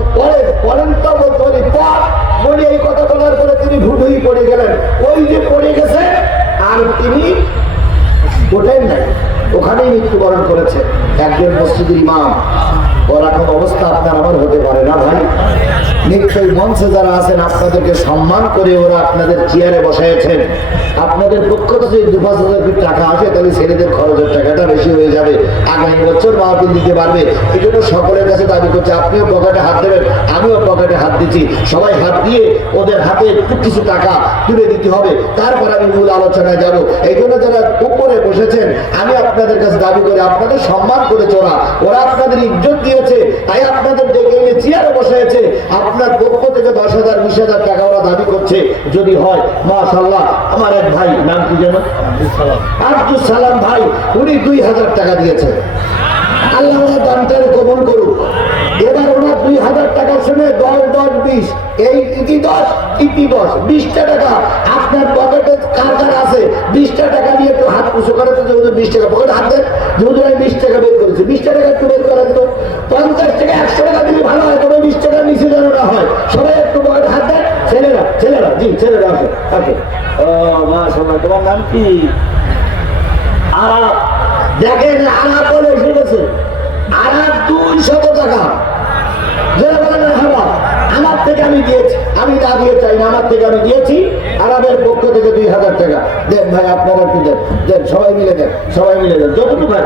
পড়েন তবে বলি পড় বলি। এই কথা বলার পরে তিনি হুডুই পড়ে গেলেন। ওই যে পড়ে গেছে আর তিনি ওঠেন নাই, ওখানেই মৃত্যুবরণ করেছে। একজন মসজিদের ইমাম, ওরকম অবস্থা আপনার আমার হতে পারে না ভাই। নিশ্চয়ই মঞ্চে যারা আছেন আপনাদেরকে সম্মান করে ওরা আপনাদের চেয়ারে বসাইছেন। আপনাদের পক্ষ থেকে 2-5 টাকা আসে, তাহলে ছেলেদের খরচের টাকাটা বেশি হয়ে যাবে, আগামী বছর মাহফিল দিতে পারবে। এই জন্য সকলের কাছে দাবি করছে, আপনিও পকেটে হাত দেবেন, আমিও পকেটে হাত দিচ্ছি। সবাই হাত দিয়ে ওদের হাতে একটু কিছু টাকা তুলে দিতে হবে, তারপর আমি মূল আলোচনায় যাব। এই জন্য যারা উপরে বসেছেন, আমি আপনাদের কাছে দাবি করি আপনাদের সম্মান করে চলা। ওরা আপনাদের ইজ্জত দিয়েছে, তাই আপনাদের ডেকে এনে চেয়ারে বসেছে। আপনার পক্ষ থেকে 10,000 20,000 টাকা ওরা দাবি করছে। যদি হয় মাশাআল্লাহ, আমার এক ভাই, নাম কি যেন, আব্দুল সালাম ভাই, উনি 2,000 টাকা দিয়েছেন। আল্লাহ ওনার দানটারে কবুল করুক। এবার ওনার 2,000 টাকা শুনে 10-10-20, এই ইতি 10 ইতি 10, 20টা টাকা আপনার পকেটে কার কার আছে? 20টা টাকা নিয়ে একটু হাত পুষো করে তো, 20 টাকা পকেটে হাত দেন। যেহেতু আমি 20 টাকা বের করেছি, 20 টাকা একটু বের করেন তো। 50 টাকা 100 টাকা দিলে ভালো হয়, তবে 20 টাকার নিচে যেন না হয়। সবাই একটু পকেটে হাত দেন। ছেলেরা জি ছেলেরা আছে আছে। ও মাশাআল্লাহ, তোমার নাম কি? আরাব। দেখেন আরাব বলে এসে গেছে। আরাব 200 টাকা। আমার থেকে আমি দিয়েছি, আমি না দিয়ে চাই না, আমার থেকে আমি দিয়েছি। আরবের পক্ষ থেকে 2,000 টাকা দেন ভাই, আপনারা একটু দেন, দেন সবাই মিলে দেন, সবাই মিলে দেন যতটুকু ভাই।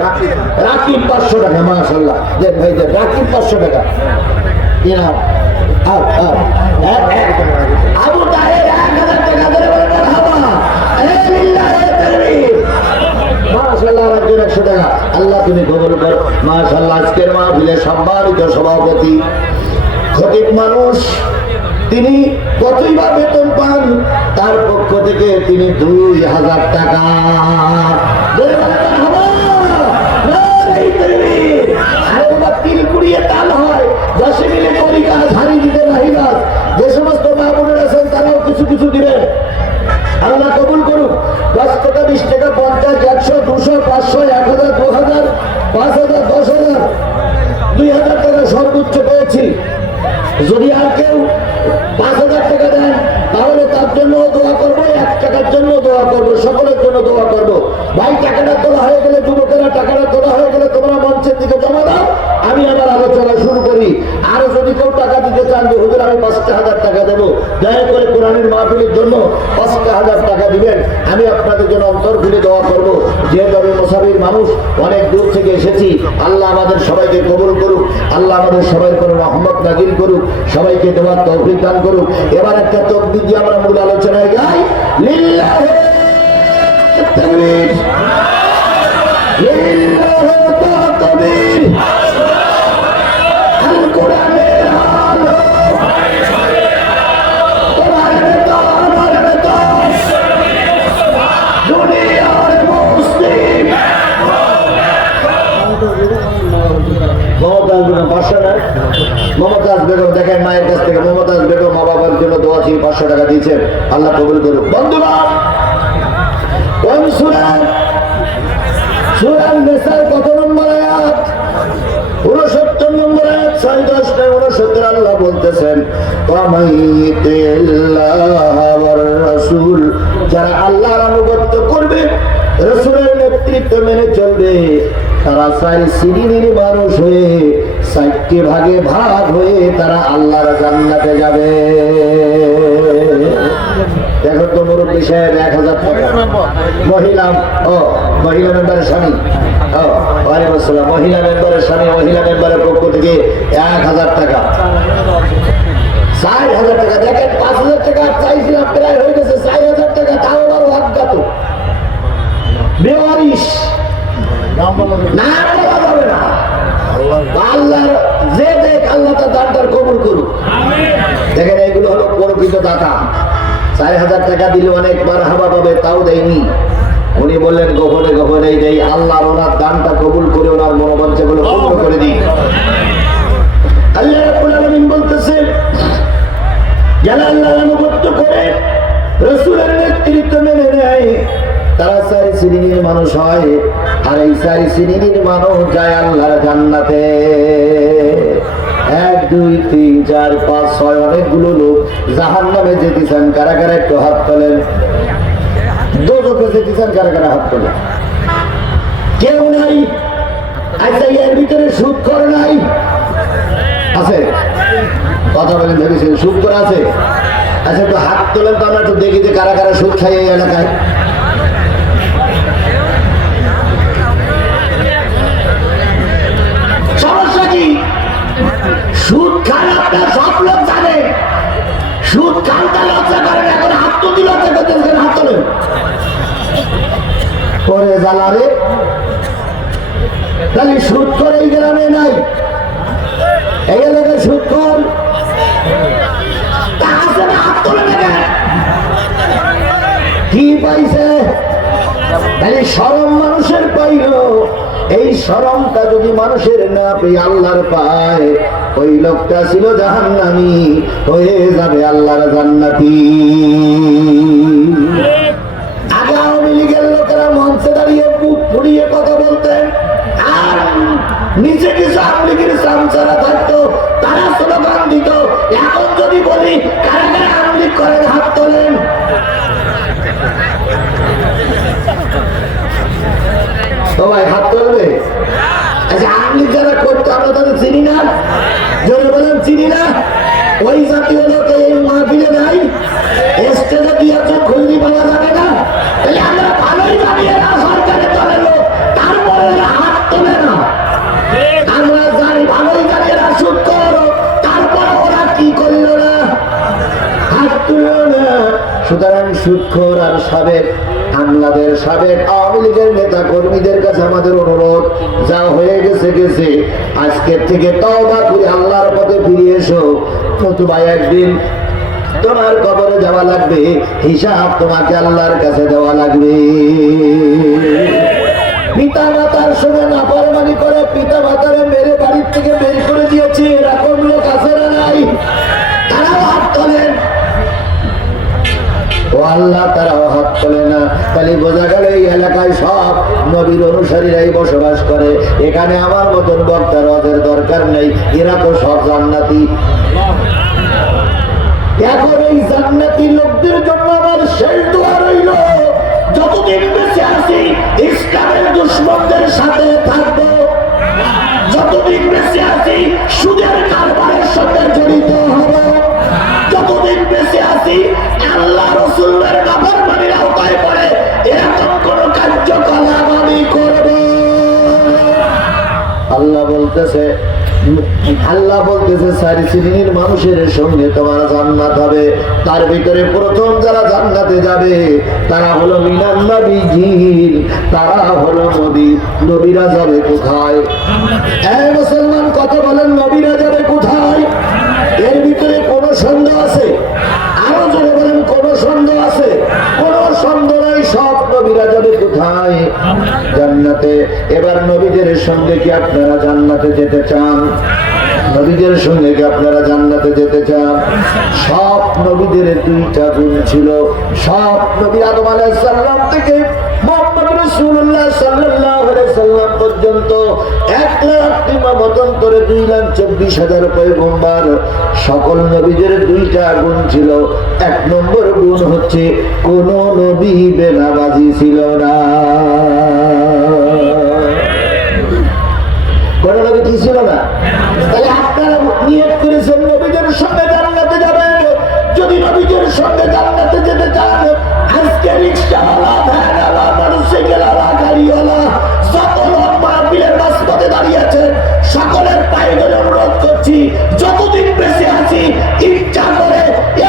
রাকিব 500 টাকা, মাশাআল্লাহ, দেন ভাই দেন। রাকিব 500 টাকা। আবু তাহের 1,000 টাকা ধরে বলে মারহাবা। মাশাআল্লাহ, রাজ্যের 100 টাকা। আল্লাহ তুমি কবুল করো। মাশাআল্লাহ, আজকের মাহফিলের সম্মানিত সভাপতি খতিব মানুষ, তিনি কতই বা বেতন পান, তার পক্ষ থেকে তিনি 2,000 টাকা। তিল কুড়িয়ে তাল হয়, 10 মিলে কলিকা ঝাড়ি দিতে নাহিরা। যে সমস্ত মা বোনের আছেন তারাও কিছু কিছু দিবেন। আল্লাহ কবুল করুক। 10 টাকা 20 টাকা 50 100 200 500 1000 2000 5000 10,000 2,000 টাকা সর্বোচ্চ পেয়েছি। যদি আর কেউ 5,000 টাকা দেন তাহলে তার জন্য দোয়া করবো, 1 টাকার জন্য দোয়া করবো, সকলের জন্য দোয়া করবো। ভাই, টাকাটা তোলা হয়ে গেলে, যুবকেরা টাকাটা তোলা হয়ে গেলে তোমরা মঞ্চের দিকে জমা দাও, আমি আবার আলোচনা শুরু করি। আরো যদি কেউ টাকা দিতে চান যে হুজুর আমি 5,000 টাকা দেবো, দয়া করে কোরআনের মাহফিলের জন্য 5,000 টাকা দিবেন, আমি আপনাদের জন্য অন্তর খুলে দোয়া করবো। যেহেতু আমি মুসাফির মানুষ, অনেক দূর থেকে এসেছি। আল্লাহ আমাদের সবাইকে কবুল করুক, আল্লাহ আমাদের সবাইকে রহমত নাজিল করুক, সবাইকে দেওয়ার তৌফিক দান করুক। এবার একটা তাকবীর দিয়ে আমরা মূল আলোচনায় যাই। লিল্লাহি তাকবীর, লিল্লাহি তাকবীর। আল কোরআনের আলো, কোরআনের দান, দুনিয়ার মুসলিম। মমতাজ বেগম দেখেন, মায়ের কাছ থেকে মমতাজ বেগম মা বাবার জন্য দোয়া ছিল, 500 টাকা দিয়েছেন। আল্লাহ কবুল করুক। বন্ধুগণ, কোন সূরা? সূরা নিসার কত নম্বর আয়াত? 69 নম্বর আয়াত। 6-10 69 আল্লাহ বলতেছেন, যারা আল্লাহর আনুগত্য করবে, রাসূলের নেতৃত্ব মেনে চলবে, তারা 4 শ্রেণীর মানুষ হয়ে 4টি ভাগে ভাগ হয়ে তারা আল্লাহর জান্নাতে যাবে। দেখো তো মুরব্বী সাহেব 1,000 টাকা। মহিলা মহিলা মেম্বারের স্বামী, ওয়ালাইকুম আসসালাম, মহিলা মেম্বারের স্বামী, মহিলা মেম্বারের পক্ষ থেকে 1,000 টাকা। 4,000 টাকা। দেখেন 5,000 টাকা চাইছিলাম, প্রায় হয়ে গেছে 4,000 টাকা। তাও আবার অজ্ঞাত, বেওয়ারিশ, না বলা যাবে না। আল্লাহ যে দেখ আল্লাহ তার দানটার কবুল করুক। দেখেন এগুলো হলো প্রকৃত দাতা। 4,000 টাকা দিলে অনেকবার হাবা পাবে, তাও দেয়নি। উনি বললেন গোপনে গোপনে দেই, আল্লাহ ওনার দানটা কবুল করে ওনার মনোবাঞ্ছাগুলো পূর্ণ করে দিই। আল্লাহ রাব্বুল আলামিন বলতেছে, যারা আল্লাহর আনুগত্য করে রাসূলের নেতৃত্ব মেনে নেয় তারা 4 শ্রেণীর মানুষ হয়। আর এই 4 শ্রেণীর মানুষ যায় আল্লাহর জান্নাতে। 1 2 3 4 5 6 অনেকগুলো লোক জাহান্নামে যেতেছেন। কারা কারা একটু হাত তোলেন। দোজখে যেতেছেন কারা কারা হাত তোলেন। কেউ নাই? আচ্ছা এর ভিতরে সুদখোর নাই? আছে? কথা বলেন, ভেবেছেন সুদখোর আছে? আচ্ছা একটু হাত তোলেন তো আমরা একটু দেখি যে কারা কারা সুদ খাই এই এলাকায়। সমস্যা কি? সুদ খান আপনার সব লোক জানে। সুদ খান তার লজ্জা করেন, এখন হাত তুলি লজ্জা করতেন, হাত তোলেন পরে জ্বালারে। তাহলে সুদ করে এই গ্রামে নাই, এই এলাকায় সুদ কর হাত তোলে না। কি পাইছে? তাহলে শরম মানুষের পাইল। এই শরমটা যদি মানুষের না পেয়ে আল্লাহর পায়, ওই লোকটা ছিল জাহান্নামী, হয়ে যাবে আল্লাহর জান্নাতি। আগে আওয়ামী লীগের লোকেরা মঞ্চে দাঁড়িয়ে বুক ফুলিয়ে কথা বলতেন, আর নিচে কিছু আওয়ামী লীগের চামচারা থাকতো, তারা স্লোগান দিত। এখন যদি বলি কারা কারা আওয়ামী লীগ করেন হাত তোলেন। সবাই হাত তুলবে। আচ্ছা আপনি যারা করতো আমরা তাদের চিনি না? জোরে বলেন চিনি না? ওই জাতীয় লোক এই মাহফিলে নাই, স্টেজে দিয়ে খুলনি পাওয়া যাবে না। তাহলে আমরা ভালোই জানিয়ে না সরকারের দলের লোক, তারপরে হাত তোলে না। আমরা জানি ভালোই জানিয়ে না সুদ করো, তারপর ওরা কি করলো না, হাত তুললো না। সুতরাং সুদখোর আর সাবেক আমলাদের, সাবেক আওয়ামী লীগের নেতা কর্মীদের কাছে আমাদের অনুরোধ, যা হয়ে গেছে গেছে, আজকের থেকে তওবা করে আল্লাহর পথে ফিরে এসো। নতুবা একদিন তোমার কবরে যাওয়া লাগবে, হিসাব তোমাকে আল্লাহর কাছে দেওয়া লাগবে। পিতা মাতার সঙ্গে নাফরমানি করে পিতা মাতারে মেরে বাড়ির থেকে বের করে দিয়েছে, এরকম লোক আছে না নাই? তারাও হাত তোলেন। ও আল্লাহ, তারাও হাত তোলে না। তাহলে বোঝা গেল এই এলাকায় সব নবীর অনুসারীরাই বসবাস করে। এখানে আমার মতন বক্তার ওদের দরকার নেই, এরা তো সব জান্নাতি। এখন এই জান্নাতি লোকদের জন্য আমার শেষ দোয়া রইল, যতদিন বেঁচে আছি ইসলামের দুশমনদের সাথে থাকবো, যতদিন বেঁচে আছি সুদের কারবারের সঙ্গে জড়িত হব, যতদিন বেঁচে আছি আল্লাহ রাসূলের নাফরমানির আওতায় পড়ে এরকম কোন কার্যকলাপ আমি করব। আল্লাহ বলতেছে 4 শ্রেণীর মানুষের সঙ্গে তোমার জান্নাত হবে। তার ভিতরে প্রথম যারা জান্নাতে যাবে তারা হলো মিনান নবিয়্যিন, তারা হলো নবী। নবীরা যাবে কোথায়? এই মুসলমান কথা বলেন, নবীরা যাবে কোথায়? এর ভিতরে কোনো সন্দেহ আছে? আরো জোরে বলেন, কোনো সন্দেহ আছে? কোনো সন্দেহ নাই, সব নবীরা যাবে কোথায়? জান্নাতে। এবার নবীদের সঙ্গে কি আপনারা জান্নাতে যেতে চান? নবীদের সঙ্গে কি আপনারা জান্নাতে যেতে চান? সব নবীদের 2টা গুণ ছিল। সব নবী আদম আলাইহিস সালাম থেকে মুহাম্মদ রাসূলুল্লাহ সাল্লাল্লাহু আলাইহি সাল্লাম পর্যন্ত 1,00,000 ইমামতন্তরে 2,24,000 পয়গম্বর, সকল নবীদের 2টা গুণ ছিল। 1 নম্বর গুণ হচ্ছে কোন নবী বেনামাজি ছিল না। কোন নবী কি ছিল না? তাহলে আপনারা নিয়ত করেছেন নবীদের সঙ্গে জান্নাতে যাবেন। যদি নবীদের সঙ্গে জান্নাতে যেতে চান, আজকে রিকশাওয়ালা, ভ্যানওয়ালা, মোটরসাইকেলওয়ালা, গাড়িওয়ালা, যত লোক মাহফিলের রাস্তাতে দাঁড়িয়ে আছেন, সকলের পায়ে ধরে অনুরোধ করছি, যতদিন বেঁচে আছি ইচ্ছা করে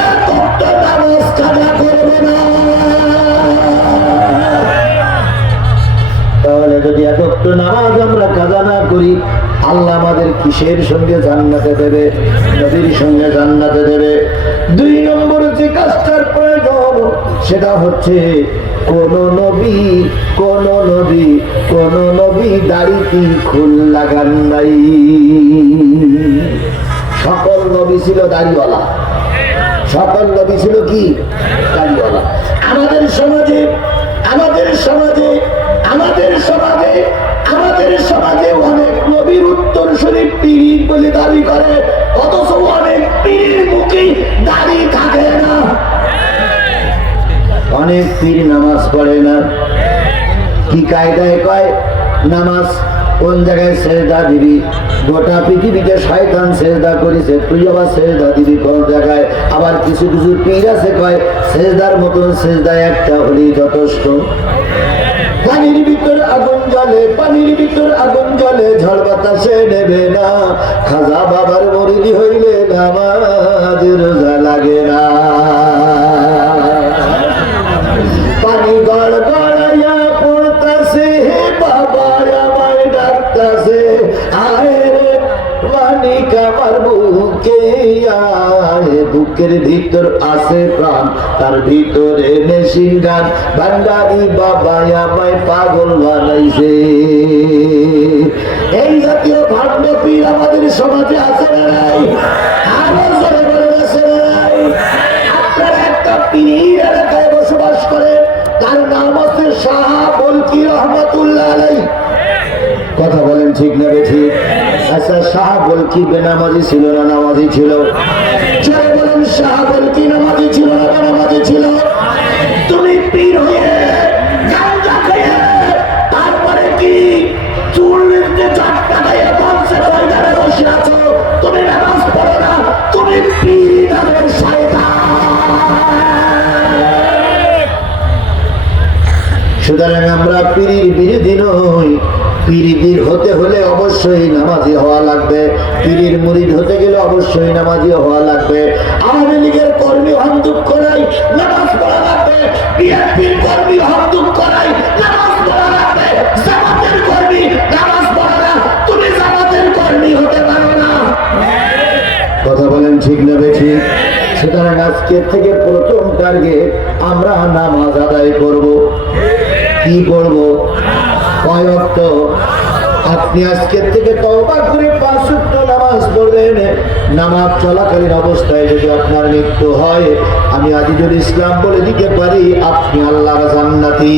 এক ওয়াক্ত নামাজ কাজা করবে না। তাহলে যদি এক ওয়াক্ত নামাজ আমরা কাজা না করি, আল্লাহ আমাদের কিসের সঙ্গে জান্নাতে দেবে? নবীর সঙ্গে জান্নাতে দেবে। 2 নম্বর যে কাজটার প্রয়োজন সেটা হচ্ছে কোন নবী দাড়িতে খুল লাগান নাই। সকল নবী ছিল দাড়িওয়ালা, সকল নবী ছিল কি দাড়িওয়ালা। আমাদের সমাজে অনেক নবীর উত্তর শরীফ পীর বলে দাবি করে, অথচ অনেক পীর মুখে দাড়ি থাকে না। অনেক পীর নামাজ পড়ে না। কি কায়দায় কয় নামাজ কোন জায়গায় সেজদা দিবি? গোটা পৃথিবীতে শয়তান সেজদা করেছে, তুই আবার সেজদা দিবি কোন জায়গায়? আবার কিছু কিছু পীর আছে কয় সেজদার মতন সেজদা একটা হলেই যথেষ্ট। পানির ভিতর আগুন জ্বলে ঝড় বাতাসে নেবে না। খাজা বাবার মুরিদি হইলে নামাজ রোজা লাগে না। পানি গড়গড়াইয়া পড়তাছে, বাবা আমায় ডাকতাছে, আয় রে মানিক আমার বুকে আয়। বুকের ভিতর আছে প্রাণ, তার ভিতরে মেশিন গান। ভান্ডারি বাবা আমায় পাগল বানাইছে। এই জাতীয় ভাণ্ড পীর আমাদের সমাজে আছে না নাই? আরো জোরে বলে আছে না নাই? আপনারা একটা পীর এলাকায় বসবাস করে, তার নাম হচ্ছে শাহ বলকি রহমতুল্লাহ আলাইহি। কথা বলেন ঠিক না বেঠিক? আচ্ছা, শাহ বলকি বেনামাজি ছিল না নামাজি ছিল? জোরে বলেন, শাহ বলকি নামাজি ছিল না বেনামাজি ছিল? তুমি পীর হয়ে গাঁজা খেয়ে তারপরে কি চুরিতে চাপটা খাইয়ে বলছে ময়দানে বসে আছো, তুমি নামাজ পড়ো না, তুমি পীর নামের শয়তান। সুতরাং আমরা পীরের বিরোধী নই। পীর হতে হলে অবশ্যই নামাজি হওয়া লাগবে, পীরের মুরিদ হতে গেলে অবশ্যই নামাজি হওয়া লাগবে। আওয়ামী লীগের কর্মী হন দুঃখ নাই, নামাজ পড়া লাগবে। বিএনপির কর্মী হন দুঃখ নাই, নামাজ পড়া লাগবে। জামাতের কর্মী নামাজ পড়া না, তুমি জামাতের কর্মী হতে পারো না। কথা বলেন ঠিক না বেঠিক? সুতরাং আজকের থেকে প্রথম টার্গেট আমরা নামাজ আদায় করব। কি করব? কয় ওয়াক্ত? আপনি আজকের থেকে তওবা করে 5 ওয়াক্ত নামাজ পড়বেন। নামাজ চলাকালীন অবস্থায় যদি আপনার মৃত্যু হয়, আমি আজিজুল ইসলাম বলে দিতে পারি আপনি আল্লাহর জান্নাতি।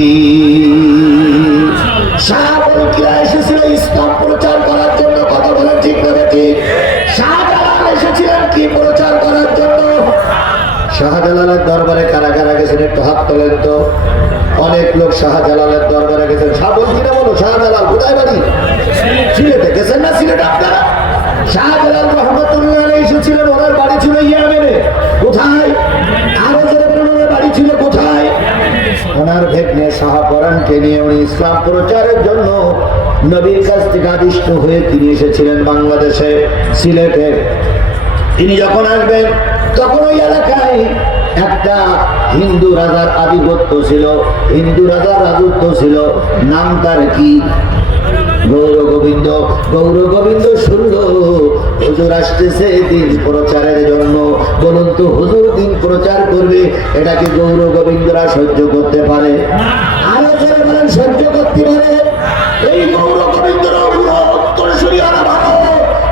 শাহজালাল এসেছিল ইসলাম প্রচার করার জন্য। কথা বলেন ঠিক না বেঠিক? শাহজালাল এসেছিলেন কি প্রচার করার জন্য? শাহজালালের দরবারে কারা কারা গেছেন একটু হাত তোলেন তো। অনেক লোক শাহজালালের দরবারে গেছেন। বলছি না, বলো শাহজালাল কোথায় বাড়ি? সিলেটে গেছেন না? সিলেট আপনারা? শাহজালাল রহমতুল্লাহ আলাইহি এসেছিলেন, ওনার বাড়ি ছিল ইয়েমেনে। কোথায়? আরো জোরে বলুন, ওনার বাড়ি ছিল কোথায়? ওনার ভেগ্নে শাহপরানকে নিয়ে উনি ইসলাম প্রচারের জন্য নবীর কাছ থেকে আদিষ্ট হয়ে তিনি এসেছিলেন বাংলাদেশে, সিলেটে। তিনি যখন আসবেন তখন ওই এলাকায় একটা হিন্দু রাজার আধিপত্য ছিল, হিন্দু রাজার রাজত্ব ছিল। নাম তার কি? গৌর গোবিন্দ। গৌর গোবিন্দ শুনল হুজুর আসতেছে দিন প্রচারের জন্য। বলুন তো, হুজুর দিন প্রচার করবে, এটাকে গৌর গোবিন্দরা সহ্য করতে পারে? আরো যারা বলেন সহ্য করতে পারে? এই গৌর গোবিন্দরা উত্তরসূরিয়ারা ভালো,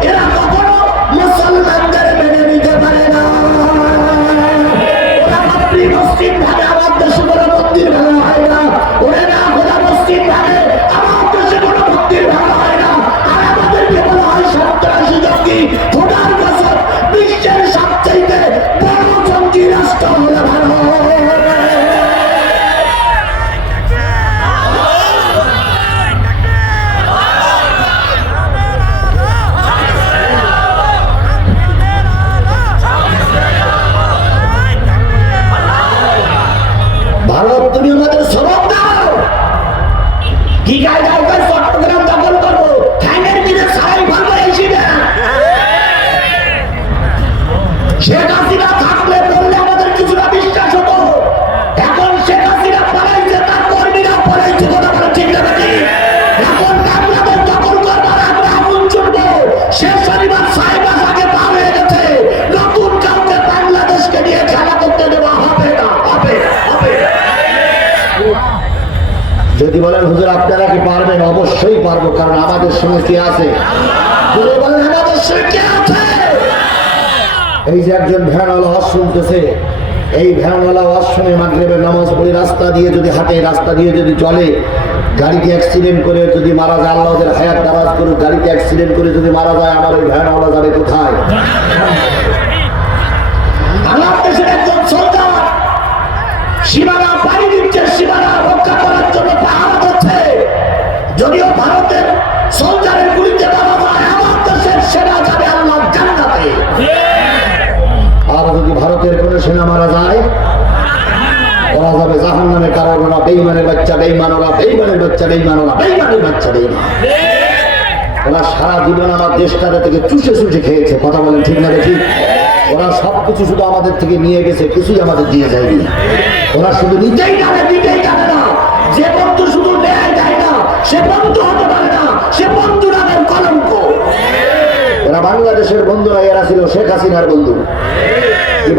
এরা কখনো মুসলমানদের মেনে নিতে পারে না। ওরা মাতৃ মসজিদ ভাবে, আমার দেশে কোনো মন্দির ভালো হয় না। ওরা না খোলা মসজিদ ভাবে, আমার দেশে কোনো মন্দির ভালো হয় না। আর আমাদেরকে বলা হয় সন্ত্রাসী জঙ্গি। খোদার কসম, বিশ্বের সবচাইতে বড় জঙ্গি রাষ্ট্র হলে ভালো। ভারত, তুমি আমাদের সবক দাও। কি কায়দায় চট্টগ্রাম দখল করবো, ঠ্যাঙের দিনে সারাই ভালো এসেবে। শেখ হাসিনা থাকলে বললে আমাদের কিছুটা বিশ্বাস হতো। এখন শেখ হাসিনা পালাইছে, তার কর্মীরা পালাইছে। কথা বলে ঠিক না? এখন বাংলাদেশ দখল করবার আমরা আগুন ছুটবো। আপনারা কি পারবেন? অবশ্যই পারবো, কারণ আমাদের সঙ্গে কে আছে? আমাদের সঙ্গে কে আছে? এই যে একজন ভ্যানওয়ালা ওয়াজ শুনতেছে, এই ভ্যানওয়ালা ওয়াজ শুনে মাগরিবের নামাজ পড়ে রাস্তা দিয়ে যদি হাঁটে, রাস্তা দিয়ে যদি চলে, গাড়িতে অ্যাক্সিডেন্ট করে যদি মারা যায়, আল্লাহ ওদের হায়াত দারাজ করুক, গাড়িতে অ্যাক্সিডেন্ট করে যদি মারা যায়, আমার ওই ভ্যানওয়ালা যাবে কোথায়? আমার দেশের একজন সরকার সীমানা পাড়ি দিচ্ছে, সীমানা রক্ষা করার জন্য পাহারা দিচ্ছে। যদিও ভারতের সরকারের গুলিতে মারা যায়, আমার দেশের সেনা যাবে আল্লাহর জান্নাতে। আর যদি ভারতের কোন সেনা মারা যায়, ওরা যাবে জাহান্নামে। কারণ ওরা বেঈমানের বাচ্চা, বেঈমান, ওরা বেঈমানের বাচ্চা, বেঈমান, ওরা বেঈমানের বাচ্চা, বেঈমান। ওরা সারা জীবন আমার দেশটাতে থেকে চুষে চুষে খেয়েছে। কথা বলেন ঠিক না ঠিক? ওরা সবকিছু শুধু আমাদের থেকে নিয়ে গেছে, কিছুই আমাদের দিয়ে যায়নি। ওরা শুধু নিতেই জানে, দিতেই জানে না। যে বন্ধু শুধু নেয় যায় না, সে বন্ধু হতে পারে না, সে বন্ধু নামের কলঙ্ক। এরা বাংলাদেশের বন্ধুরা, এরা ছিল শেখ হাসিনার বন্ধু।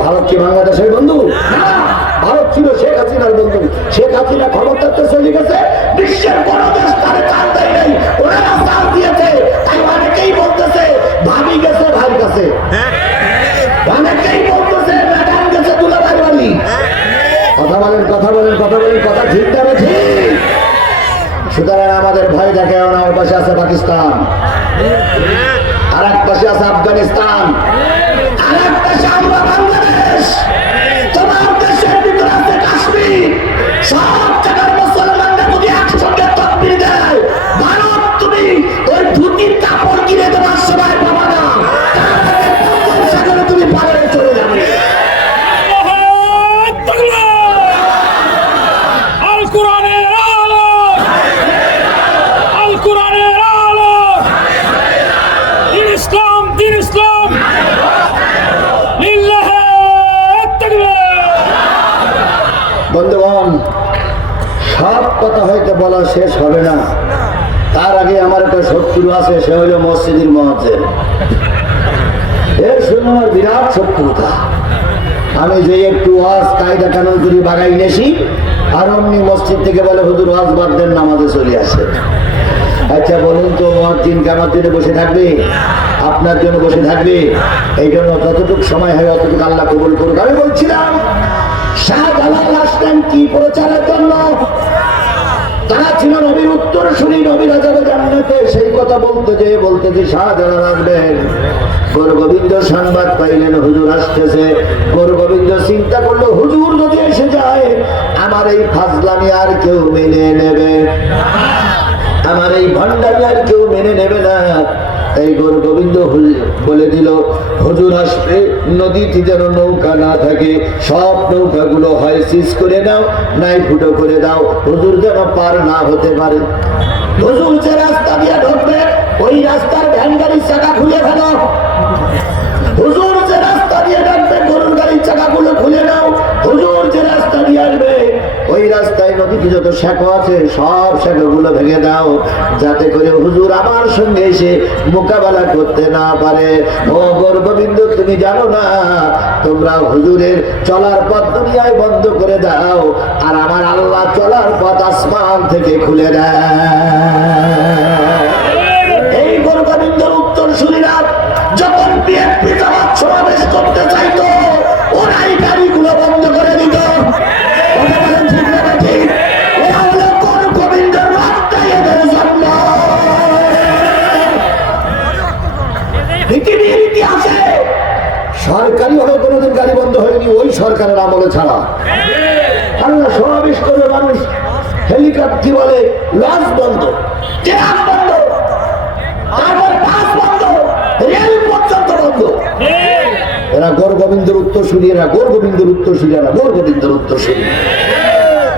ভারত কি বাংলাদেশের বন্ধু? ভারত ছিল শেখ হাসিনার বন্ধু। শেখ হাসিনা ক্ষমতাতে চলে গেছে, বিশ্বের বড় দেশ তারে চাল দেয় নাই, ওরা চাল দিয়েছে। তাই অনেকেই বলতেছে ভাবি গেছে ভাই কাছে, অনেকেই বলতেছে ম্যাডাম গেছে দুলাভাই বাড়ি। কথা বলেন, কথা বলেন, কথা বলেন, কথা ঠিক না ঠিক? সুতরাং আমাদের ভয় দেখে না। ওর পাশে আছে পাকিস্তান, আর এক পাশে আছে আফগানিস্তান, আর এক পাশে আমরা বাংলাদেশ। তোমার দেশের ভিতরে আছে কাশ্মীর। সব জায়গার মুসলমানরা যদি একসঙ্গে তাকবীর দেয়, ভারত তুমি ওই ধুতির কাপড় কিনে তোমার সবাই পাবা না, সেখানে তুমি পারে চলে যাবে। আল কোরআনের আলো, আল কোরআনের আলো, দিন ইসলাম, দিন ইসলাম, লিল্লাহে তাকবীর। বন্ধুগণ, সব কথা হয়তো বলা শেষ হবে না। তার আগে আমার একটা শত্রু আছে, সে হলো মসজিদের মুয়াজ্জিন। এর সঙ্গে আমার বিরাট শত্রুতা। আমি যে একটু ওয়াজ কায়দা কানুন যদি বাগাই নেছি, আর অমনি মসজিদ থেকে বলে হুজুর ওয়াজ বাদ দেন, নামাজে চলে আসে। আচ্ছা বলুন তো, মুয়াজ্জিন কি আমার জন্য বসে থাকবে? আপনার জন্য বসে থাকবে? এই জন্য যতটুকু সময় হয় অতটুকু আল্লাহ কবুল করুক। আমি বলছিলাম শাহজালাল আসলেন কি প্রচারের জন্য? তারা ছিল নবীর উত্তরসূরি, নবীরা যাবে জান্নাতে। সেই কথা বলতে যে শাহজালাল আসবেন, গোর গোবিন্দ সংবাদ পাইলেন হুজুর আসতেছে। গোর গোবিন্দ চিন্তা করলো, হুজুর যদি এসে যায়, আমার এই ফাজলামি আর কেউ মেনে নেবে, আমার এই ভণ্ডামি আর কেউ মেনে নেবে না। এই গোর গোবিন্দ বলে দিল, হুজুর আসবে, নদীতে যেন নৌকা না থাকে, সব নৌকাগুলো হয় সিজ করে দাও, নাই ফুটো করে দাও, হুজুর যেন পার না হতে পারে। হুজুর যে রাস্তা দিয়ে ঢুকবে, ওই রাস্তার ভ্যান গাড়ির চাকা খুলে ফেলো। হুজুর যে রাস্তা দিয়ে ঢুকবে, গরুর গাড়ির চাকাগুলো খুলে নাও। হুজুর যে রাস্তা দিয়ে আসবে, ওই রাস্তায় নদীতে যত শাখা আছে, সব শাখাগুলো ভেঙে দাও, যাতে করে হুজুর আমার সঙ্গে এসে মোকাবেলা করতে না পারে। ও গোর গোবিন্দ, তুমি জানো না, তোমরা হুজুরের চলার পথ দুনিয়ায় বন্ধ করে দাও, আর আমার আল্লাহ চলার পথ আসমান থেকে খুলে দেয়। এই গোর গোবিন্দর উত্তরসূরিরা যখন বিএনপি জামাত সমাবেশ করতে চাইতো, ওরাই গাড়িগুলো বন্ধ করে দিত। পৃথিবীর ইতিহাসে সরকারি ভাবে কোনোদিন গাড়ি বন্ধ হয়নি, ওই সরকারের আমলে ছাড়া। আল্লাহ সমাবেশ করবে, মানুষ হেলিকপ্টার কি বলে, লঞ্চ বন্ধ, ট্রাম বন্ধ, তারপর বাস বন্ধ, রেল পর্যন্ত বন্ধ। এরা গোর গোবিন্দের উত্তরসূরি, এরা গোর গোবিন্দের উত্তরসূরি, এরা গোর গোবিন্দের উত্তরসূরি।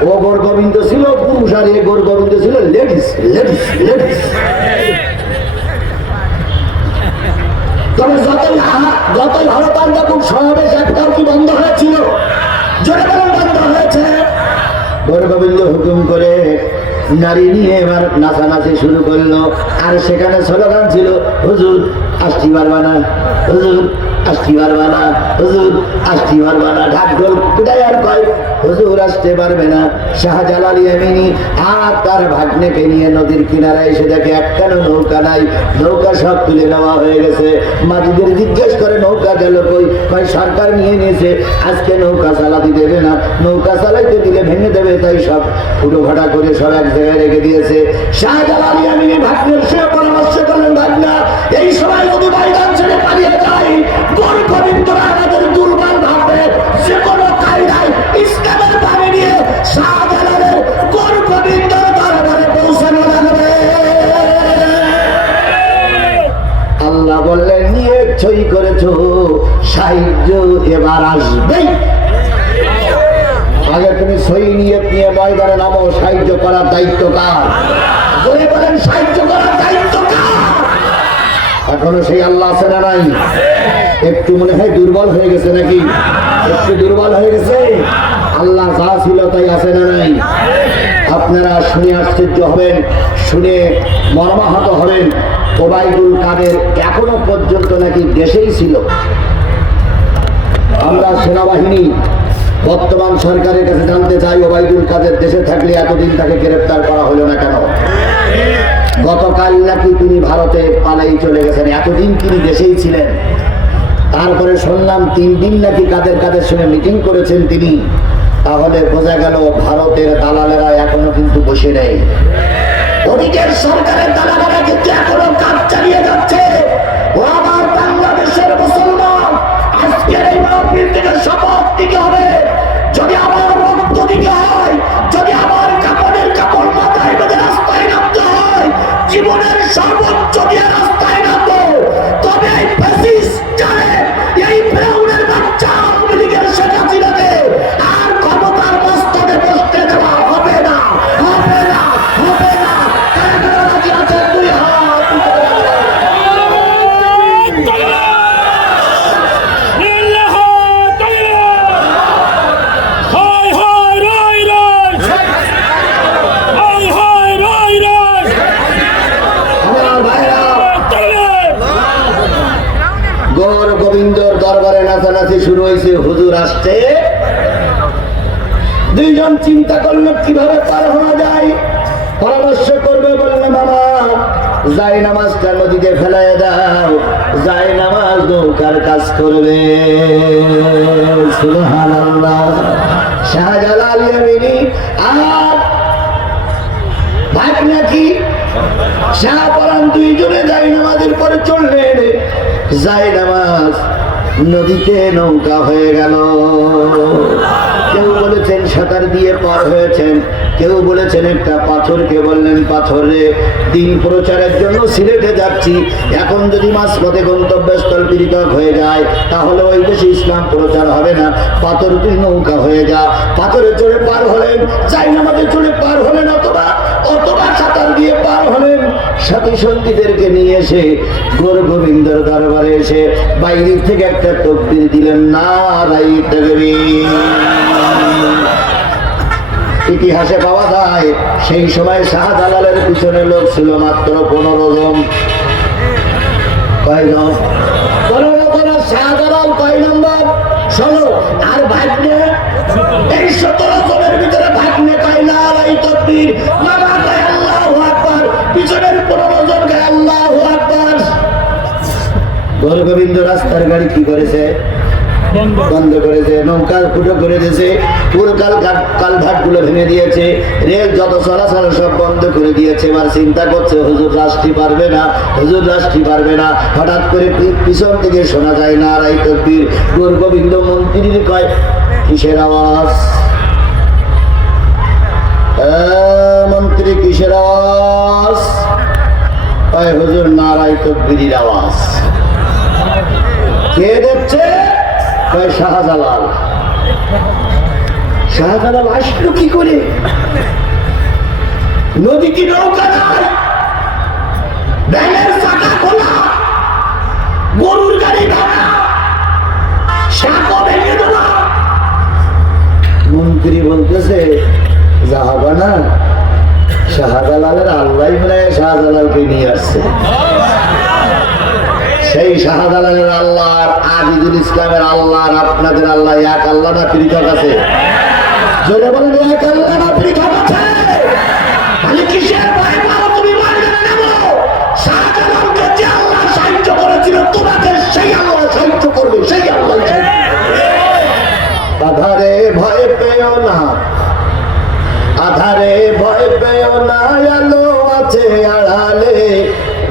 ও গোর গোবিন্দ ছিল পুরুষ, আর এ গোর গোবিন্দ ছিল লেডিস, লেডিস, লেডিস। তবে যতই ভারতান্তক সমাবেশ একটাও কি বন্ধ হয়েছিল? জোরে বলেন, বন্ধ হয়েছে। গোর গোবিন্দ হুকুম করে নারী নিয়ে এবার নাচানাচি শুরু করলো। আর সেখানে স্লোগান ছিল, হুজুর আসতে পারবা না, হুজুর আসতে পারবা না, হুজুর আসতে পারবা না। ঢাক ঢোল কোথায় আর কয় হুজুর আসতে পারবে না। শাহজালাল ইয়ামিনী আর তার ভাগ্নেকে নিয়ে নদীর কিনারায় এসে দেখে একখানো নৌকা নাই, নৌকা সব তুলে নেওয়া হয়ে গেছে। মাঝিদের জিজ্ঞেস করে নৌকা গেল কই? কয় সরকার নিয়ে নিয়েছে, আজকে নৌকা চালাতে দেবে না, নৌকা চালাইতে দিলে ভেঙে দেবে, তাই সব ফুটো ফাটা করে সব এক জায়গায় রেখে দিয়েছে। শাহজালাল ইয়ামিনী ভাগ্নের সে পরামর্শ করলেন, ভাগ্না এই সময় যদি ময়দান ছেড়ে পালিয়ে যায়, গোর গোবিন্দরা আমাদের দুর্বল ভাববে, যে কোনো কায়দায় ইসলামের বাণী নিয়ে শাহজালালের গোর গোবিন্দর দরবারে পৌঁছানো লাগবে। আল্লাহ বললেন নিয়ে ছই করেছ, সাহায্য এবার আসবেই। আগে তুমি সই নিয়ে ময়দানে নামো, সাহায্য করার দায়িত্ব কার? বলে বলেন সাহায্য করার দায়িত্ব কার? এখনো সেই আল্লাহ আছে না নাই? একটু মনে হয় দুর্বল হয়ে গেছে নাকি? একটু দুর্বল হয়ে গেছে। আল্লাহ যা ছিল তাই আছে না নাই? আপনারা শুনে আশ্চর্য হবেন, শুনে মর্মাহত হবেন। ওবায়দুল কাদের এখনো পর্যন্ত নাকি দেশেই ছিল। আমরা সেনাবাহিনী বর্তমান সরকারের কাছে জানতে চাই, ওবায়দুল কাদের দেশে থাকলে এতদিন তাকে গ্রেফতার করা হলো না কেন? গতকাল নাকি তিনি ভারতে পালাই চলে গেছেন, এতদিন তিনি দেশেই ছিলেন। তারপরে শুনলাম 3 দিন নাকি কাদের সঙ্গে মিটিং করেছেন তিনি। তাহলে বোঝা গেল ভারতের দালালেরা এখনো কিন্তু বসে নেই। ওদিকের সরকারের দালালেরা কিন্তু এখনো কাজ চালিয়ে যাচ্ছে। ও আমার বাংলাদেশের মুসলমান, আজকের এই মাহফিল থেকে শপথ দিতে হবে, যদি আমার রক্ত দিতে হয়, যদি আমার কাপড়ের কাপড় মাথায় বেঁধে রাস্তায় নামতে হয়, জীবনের সর্বোচ্চ দিয়ে রাস্তায় নামবো, তবে এই ফ্যাসিস্ট জানে, এই ফেরাউনের বাচ্চা আওয়ামী লীগের শেখ হাসিনাকে আর ক্ষমতার মস্তকে বসতে দেওয়া হবে না, হবে না, হবে না। কারা রাজি আছেন? 2 হাত উঠে গোবিন্দর দরবারে নাচানাচি শুরু হয়েছে। হুজুর আসছে, 2 জন চিন্তা করলো কিভাবে পার হওয়া যায়। পরামর্শ করবে, বললে মামা যাই নামাজটা নদীতে ফেলাই দাও, যাই নামাজ নৌকার কাজ করবে। সুবহানাল্লাহ। শাহজালাল ইয়ামিনী আর ভাই নাকি শাহপরান 2 জনে যাই নামাজের পরে চললেন। যাই নামাজ নদীতে নৌকা হয়ে গেল। কেউ বলেছেন সাঁতার দিয়ে পার হয়েছেন, কেউ বলেছেন একটা পাথরকে বললেন পাথরে দিন প্রচারের জন্য সিলেটে যাচ্ছি, এখন যদি মাঝপথে গন্তব্যস্থল পৃথক হয়ে যায় তাহলে ওই দেশে ইসলাম প্রচার হবে না, পাথর তুই নৌকা হয়ে যা। পাথরে চড়ে পার হলেন, যাই নামাজে চড়ে পার হলেন, অথবা সাঁতার দিয়ে পার হলেন। সাথী সঙ্গীদেরকে নিয়ে এসে গোর গোবিন্দর দরবারে এসে বাইরে থেকে একটা তাকবীর দিলেন, নারায়ে তাকবীর। ইতিহাসে পাওয়া যায় সেই সময় শাহজালালের পিছনে লোক ছিল মাত্র 15 জন। কয়জন? 15 জন। শাহজালাল কয় নম্বর? 16। আর ভাগ্নে এই 17 জনের ভিতরে ভাগ্নে কয় নারায়ে তাকবীর, মামা কয় আল্লাহু আকবার, পিছনের 15 জন কয় আল্লাহু আকবার। গোর গোবিন্দ রাস্তার গাড়ি কি করেছে? বন্ধ করেছে, নৌকার ফুটো করে দিয়েছে, কালভার্ট গুলো ভেঙে দিয়েছে, রেল যত চলাচল সব বন্ধ করে দিয়েছে। এবার চিন্তা করছে হুজুর রাষ্ট্রী পারবে না, হুজুর রাষ্ট্রী পারবে না। হঠাৎ করে পিছন থেকে শোনা যায় নারায়ে তাকবীর। গোর গোবিন্দ মন্ত্রীর কয় কিসের আওয়াজ? মন্ত্রী কিসের আওয়াজ? কয় হুজুর নারায়ে তাকবীরের আওয়াজ। কে দেখছে? কয় শাহজালাল। শাহজালাল আসলো কি করে? নদী কি নৌকা নাই, ব্যাঙের চাকা খোলা, গরুর গাড়ি ভাড়া, সাঁকো ভেঙে দেওয়া। মন্ত্রী বলতেছে যাহবা না, শাহজালালের আল্লাহ মনে হয় শাহজালালকে নিয়ে আসছে। সেই শাহজালালের আল্লাহ আজিজুল ইসলামের আল্লাহ আর আপনাদের আল্লাহ এক আল্লাহ না পৃথক আছে? জোরে বলেন এক আল্লাহ না পৃথক আছে? আমি কিসের ভয় পাও? তুমি মানবে না নেবো? শাহজালালকে যে আল্লাহ সাহায্য করেছিল তোমাকে সেই আল্লাহ সাহায্য করবে, সেই আল্লাহ। আধারে ভয় পেও না, আধারে ভয় পেও না, আলো আছে আড়ালে,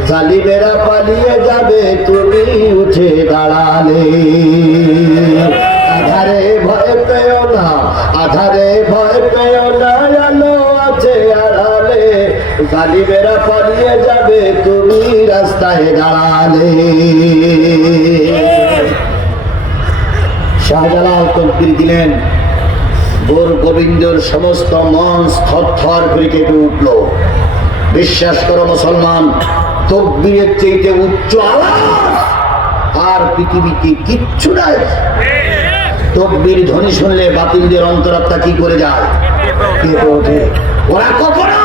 জালিমেরা পালিয়ে যাবে তুমি উঠে দাঁড়ালে। আধারে ভয় পেও না, আধারে ভয় পেও না, আলো আছে আড়ালে, জালিমেরা পালিয়ে যাবে তুমি রাস্তায় দাঁড়ালে। শাহজালাল তকবীর দিলেন, গোর গোবিন্দর সমস্ত মঞ্চ থরথর করে কেঁপে উঠল। বিশ্বাস করো মুসলমান, তকবীরের চেয়ে উচ্চ আওয়াজ আর পৃথিবীতে কিচ্ছু নাই। তকবীর ধ্বনি শুনলে বাতিলদের অন্তরাত্মা কি করে যায়? কেঁপে ওঠে। ওরা কখনো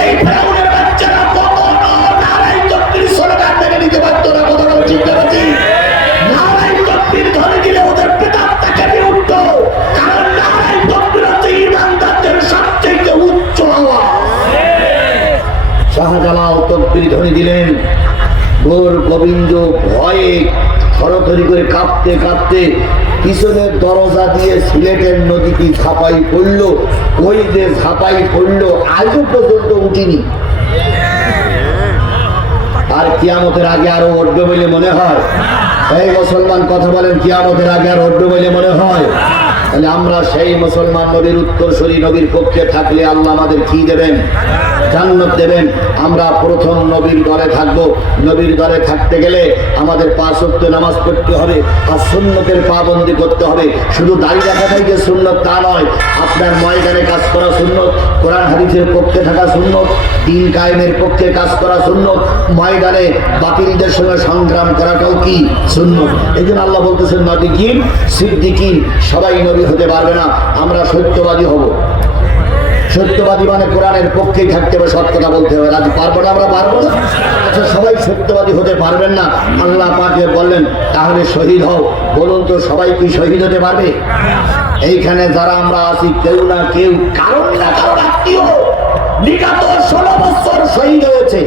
এই ফেরাউনের বাচ্চারা কখনো নারাই তকবীর স্লোগান মেনে নিতে পারতো না। কথা বলে ঠিক না ঠিক? নারাই তকবীর ধ্বনি দিলে ওদের পেটাত্তা কেঁপে উঠতো, কারণ নারাই তকবীর হচ্ছে ঈমানদারদের সবচেয়ে উচ্চ আওয়াজ। শাহজালাল তকবীর ধ্বনি দিলেন, গোর গোবিন্দ ভয়ে থরথরি করে কাঁপতে কাঁপতে পিছনের দরজা দিয়ে সিলেটের নদীটি ঝাঁপাই পড়ল। ওই যে ঝাঁপাই পড়ল আজও পর্যন্ত উঠিনি। আর কিয়ামতের আগে আরো উঠবে বলে মনে হয়? এই মুসলমান কথা বলেন, কিয়ামতের আগে আর উঠবে বলে মনে হয়? তাহলে আমরা সেই মুসলমান নবীর উত্তরসূরি, নবীর পক্ষে থাকলে আল্লাহ আমাদের কি দেবেন? জান্নাত দেবেন। আমরা প্রথম নবীর দলে থাকবো। নবীর দলে থাকতে গেলে আমাদের 5 ওয়াক্ত নামাজ পড়তে হবে আর সুন্নতের পাবন্দি করতে হবে। শুধু দাড়ি রাখাটাই যে সুন্নত তা নয়, আপনার ময়দানে কাজ করা সুন্নত, কোরআন হাদিসের পক্ষে থাকা সুন্নত, দ্বীন কায়েমের পক্ষে কাজ করা সুন্নত, ময়দানে বাতিলদের সঙ্গে সংগ্রাম করাটাও কি সুন্নত। এই জন্য আল্লাহ বলতেছেন নবীগণ সিদ্দিকীন সবাই নবী হতে পারবে না, আমরা সত্যবাদী হব। সত্যবাদী মানে কোরআনের পক্ষেই থাকতে হবে, সৎ কথা বলতে হবে। আজ পারবো না, আমরা পারবো না। আচ্ছা, সবাই সত্যবাদী হতে পারবেন না, আল্লাহ পাক বললেন তাহলে শহীদ হও। বলুন তো সবাই কি শহীদ হতে পারবে? এইখানে যারা আমরা আছি কেউ না কেউ কারণ না কারণ আত্মীয় বিগত 16 বছর শহীদ হয়েছে।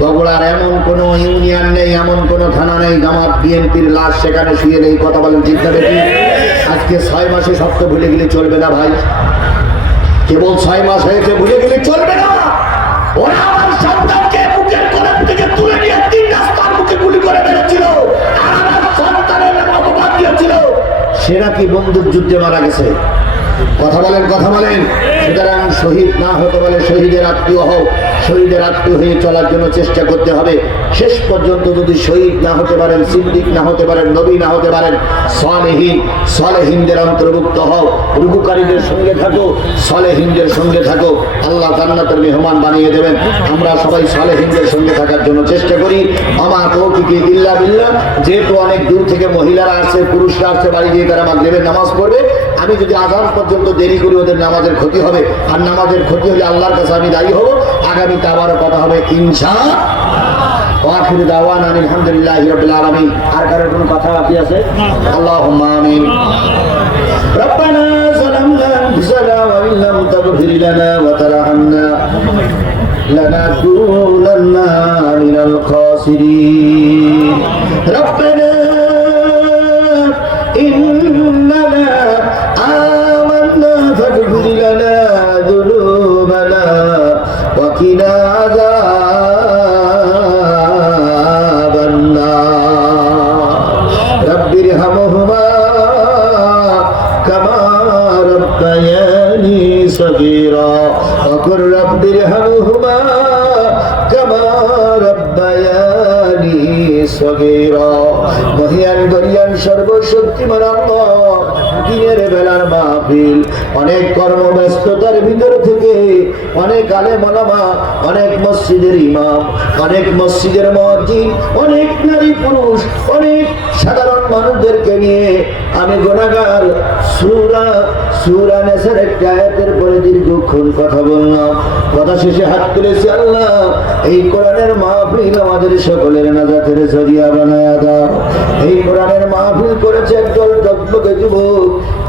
বগুড়ার এমন কোন ইউনিয়ন নেই, এমন কোন থানা নেই জামাত বিএনপির লাশ সেখানে শুয়ে নেই। কথা বলেন ঠিক না বেশি? আজকে 6 মাসে সব তো ভুলে গেলে চলবে না ভাই। কেবল 6 মাস হয়েছে ভুলে গেলে চলবে না। ওরা আমার সন্তানকে বুকের কোণের থেকে তুলে নিয়ে 3 রাস্তার মুখে গুলি করে মেরেছিল, আর আমার সন্তানের অপবাদ দিয়েছিল। সেরা কি বন্দুক যুদ্ধে মারা গেছে? কথা বলেন, কথা বলেন। সুতরাং শহীদ না হতে বলে শহীদের আত্মীয় হও। শহীদের আত্মীয় হয়ে চলার জন্য চেষ্টা করতে হবে। শেষ পর্যন্ত যদি শহীদ না হতে পারেন, সিদ্দিক না হতে পারেন, নবী না হতে পারেন, সালেহীন, সালেহীনদের অন্তর্ভুক্ত হও। রুকুকারীদের সঙ্গে থাকো, সালেহীনদের সঙ্গে থাকো, আল্লাহ জান্নাতের মেহমান বানিয়ে দেবেন। আমরা সবাই সালেহীনদের সঙ্গে থাকার জন্য চেষ্টা করি। আমার তৌফিকে ইল্লা বিল্লাহ। যেহেতু অনেক দূর থেকে মহিলারা আসছে, পুরুষরা আসছে, বাড়ি গিয়ে তারা মাগরিবের নামাজ পড়বে। আমি যদি আজান পর্যন্ত দেরি করি ওদের নামাজের ক্ষতি হবে, আর নামাজের ক্ষতি হলে আল্লাহর কাছে আমি দায়ী হব। আগামীতে আবারও কথা হবে ইনশাআল্লাহ। আখির দাওয়ানা আলহামদুলিল্লাহি রাব্বিল আলামিন। আর কারো কোনো কথা বাকি আছে? আল্লাহুম্মা আমিন। রব্বানা যালামনা আনফুসানা ওয়া ইন লাম তাগফির লানা ওয়া তারহামনা লানাকুনান্না মিনাল খাসিরিন। রব্বানা ইন্নানা আমান্না ফাগফির লানা যুনুবানা ওয়া কিনা আযাবান নার। রব্বিরহামহুমা কামা রাব্বায়ানি সগীরা ওয়া কুর রব্বিরহামহুমা কামা রাব্বায়ানি সগীরা। মহিয়ান গরিয়ান সর্বশক্তিমান আল্লাহ, দিনের বেলার মাহফিল, অনেক কর্মব্যস্ততার ভিতর থেকে অনেক আলেম ওলামা, অনেক মসজিদের ইমাম, অনেক মসজিদের মুয়াজ্জিন, অনেক নারী পুরুষ, অনেক সাধারণ মানুষদেরকে নিয়ে আমি গুনাহগার সূরা নিসার একটা আয়াতের পরে দীর্ঘক্ষণ কথা বললাম, কথা শেষে হাত তুলেছি, আল্লাহ এই কোরআনের মাহফিল আমাদের সকলের নাজাতের জরিয়া বানায়া দাও। এই কোরআনের মাহফিল করেছে একদল টকটকে যুবক,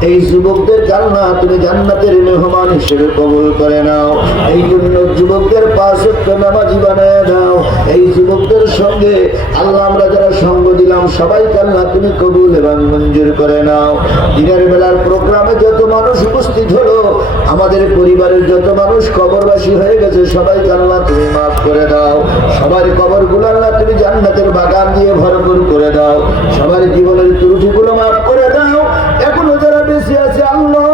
এই যুবকদের আল্লাহ তুমি জান্নাতের মেহমান হিসেবে কবুল করে নাও। এই জন্য যুবকদের 5 ওয়াক্ত নামাজি বানায়া দাও। এই যুবকদের সঙ্গে আল্লাহ আমরা যারা সঙ্গ দিলাম সবাইকে আল্লাহ তুমি কবুল এবং মঞ্জুর করে নাও। দিনের বেলার প্রোগ্রামে যত মানুষ উপস্থিত হলো, আমাদের পরিবারের যত মানুষ কবরবাসী হয়ে গেছে সবাইকে আল্লাহ তুমি মাফ করে দাও। সবার কবরগুলো আল্লাহ তুমি জান্নাতের বাগান দিয়ে ভরপুর করে দাও। সবার জীবনের ত্রুটিগুলো মাফ করে দাও। এখনো যারা বেঁচে আছে আল্লাহ,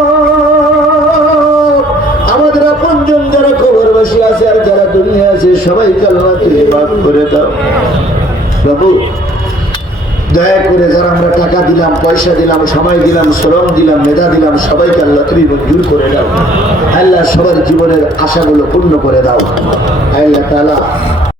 আমাদের আপনজন যারা কবরবাসী আছে আর যারা দুনিয়া আছে সবাইকে আল্লাহ তুমি মাফ করে দাও। বাবু দয়া করে যারা আমরা টাকা দিলাম, পয়সা দিলাম, সময় দিলাম, শ্রম দিলাম, মেধা দিলাম, সবাইকে আল্লাহ তুমি মঞ্জুর করে দাও। আল্লাহ সবার জীবনের আশাগুলো পূর্ণ করে দাও। আল্লাহ তাআলা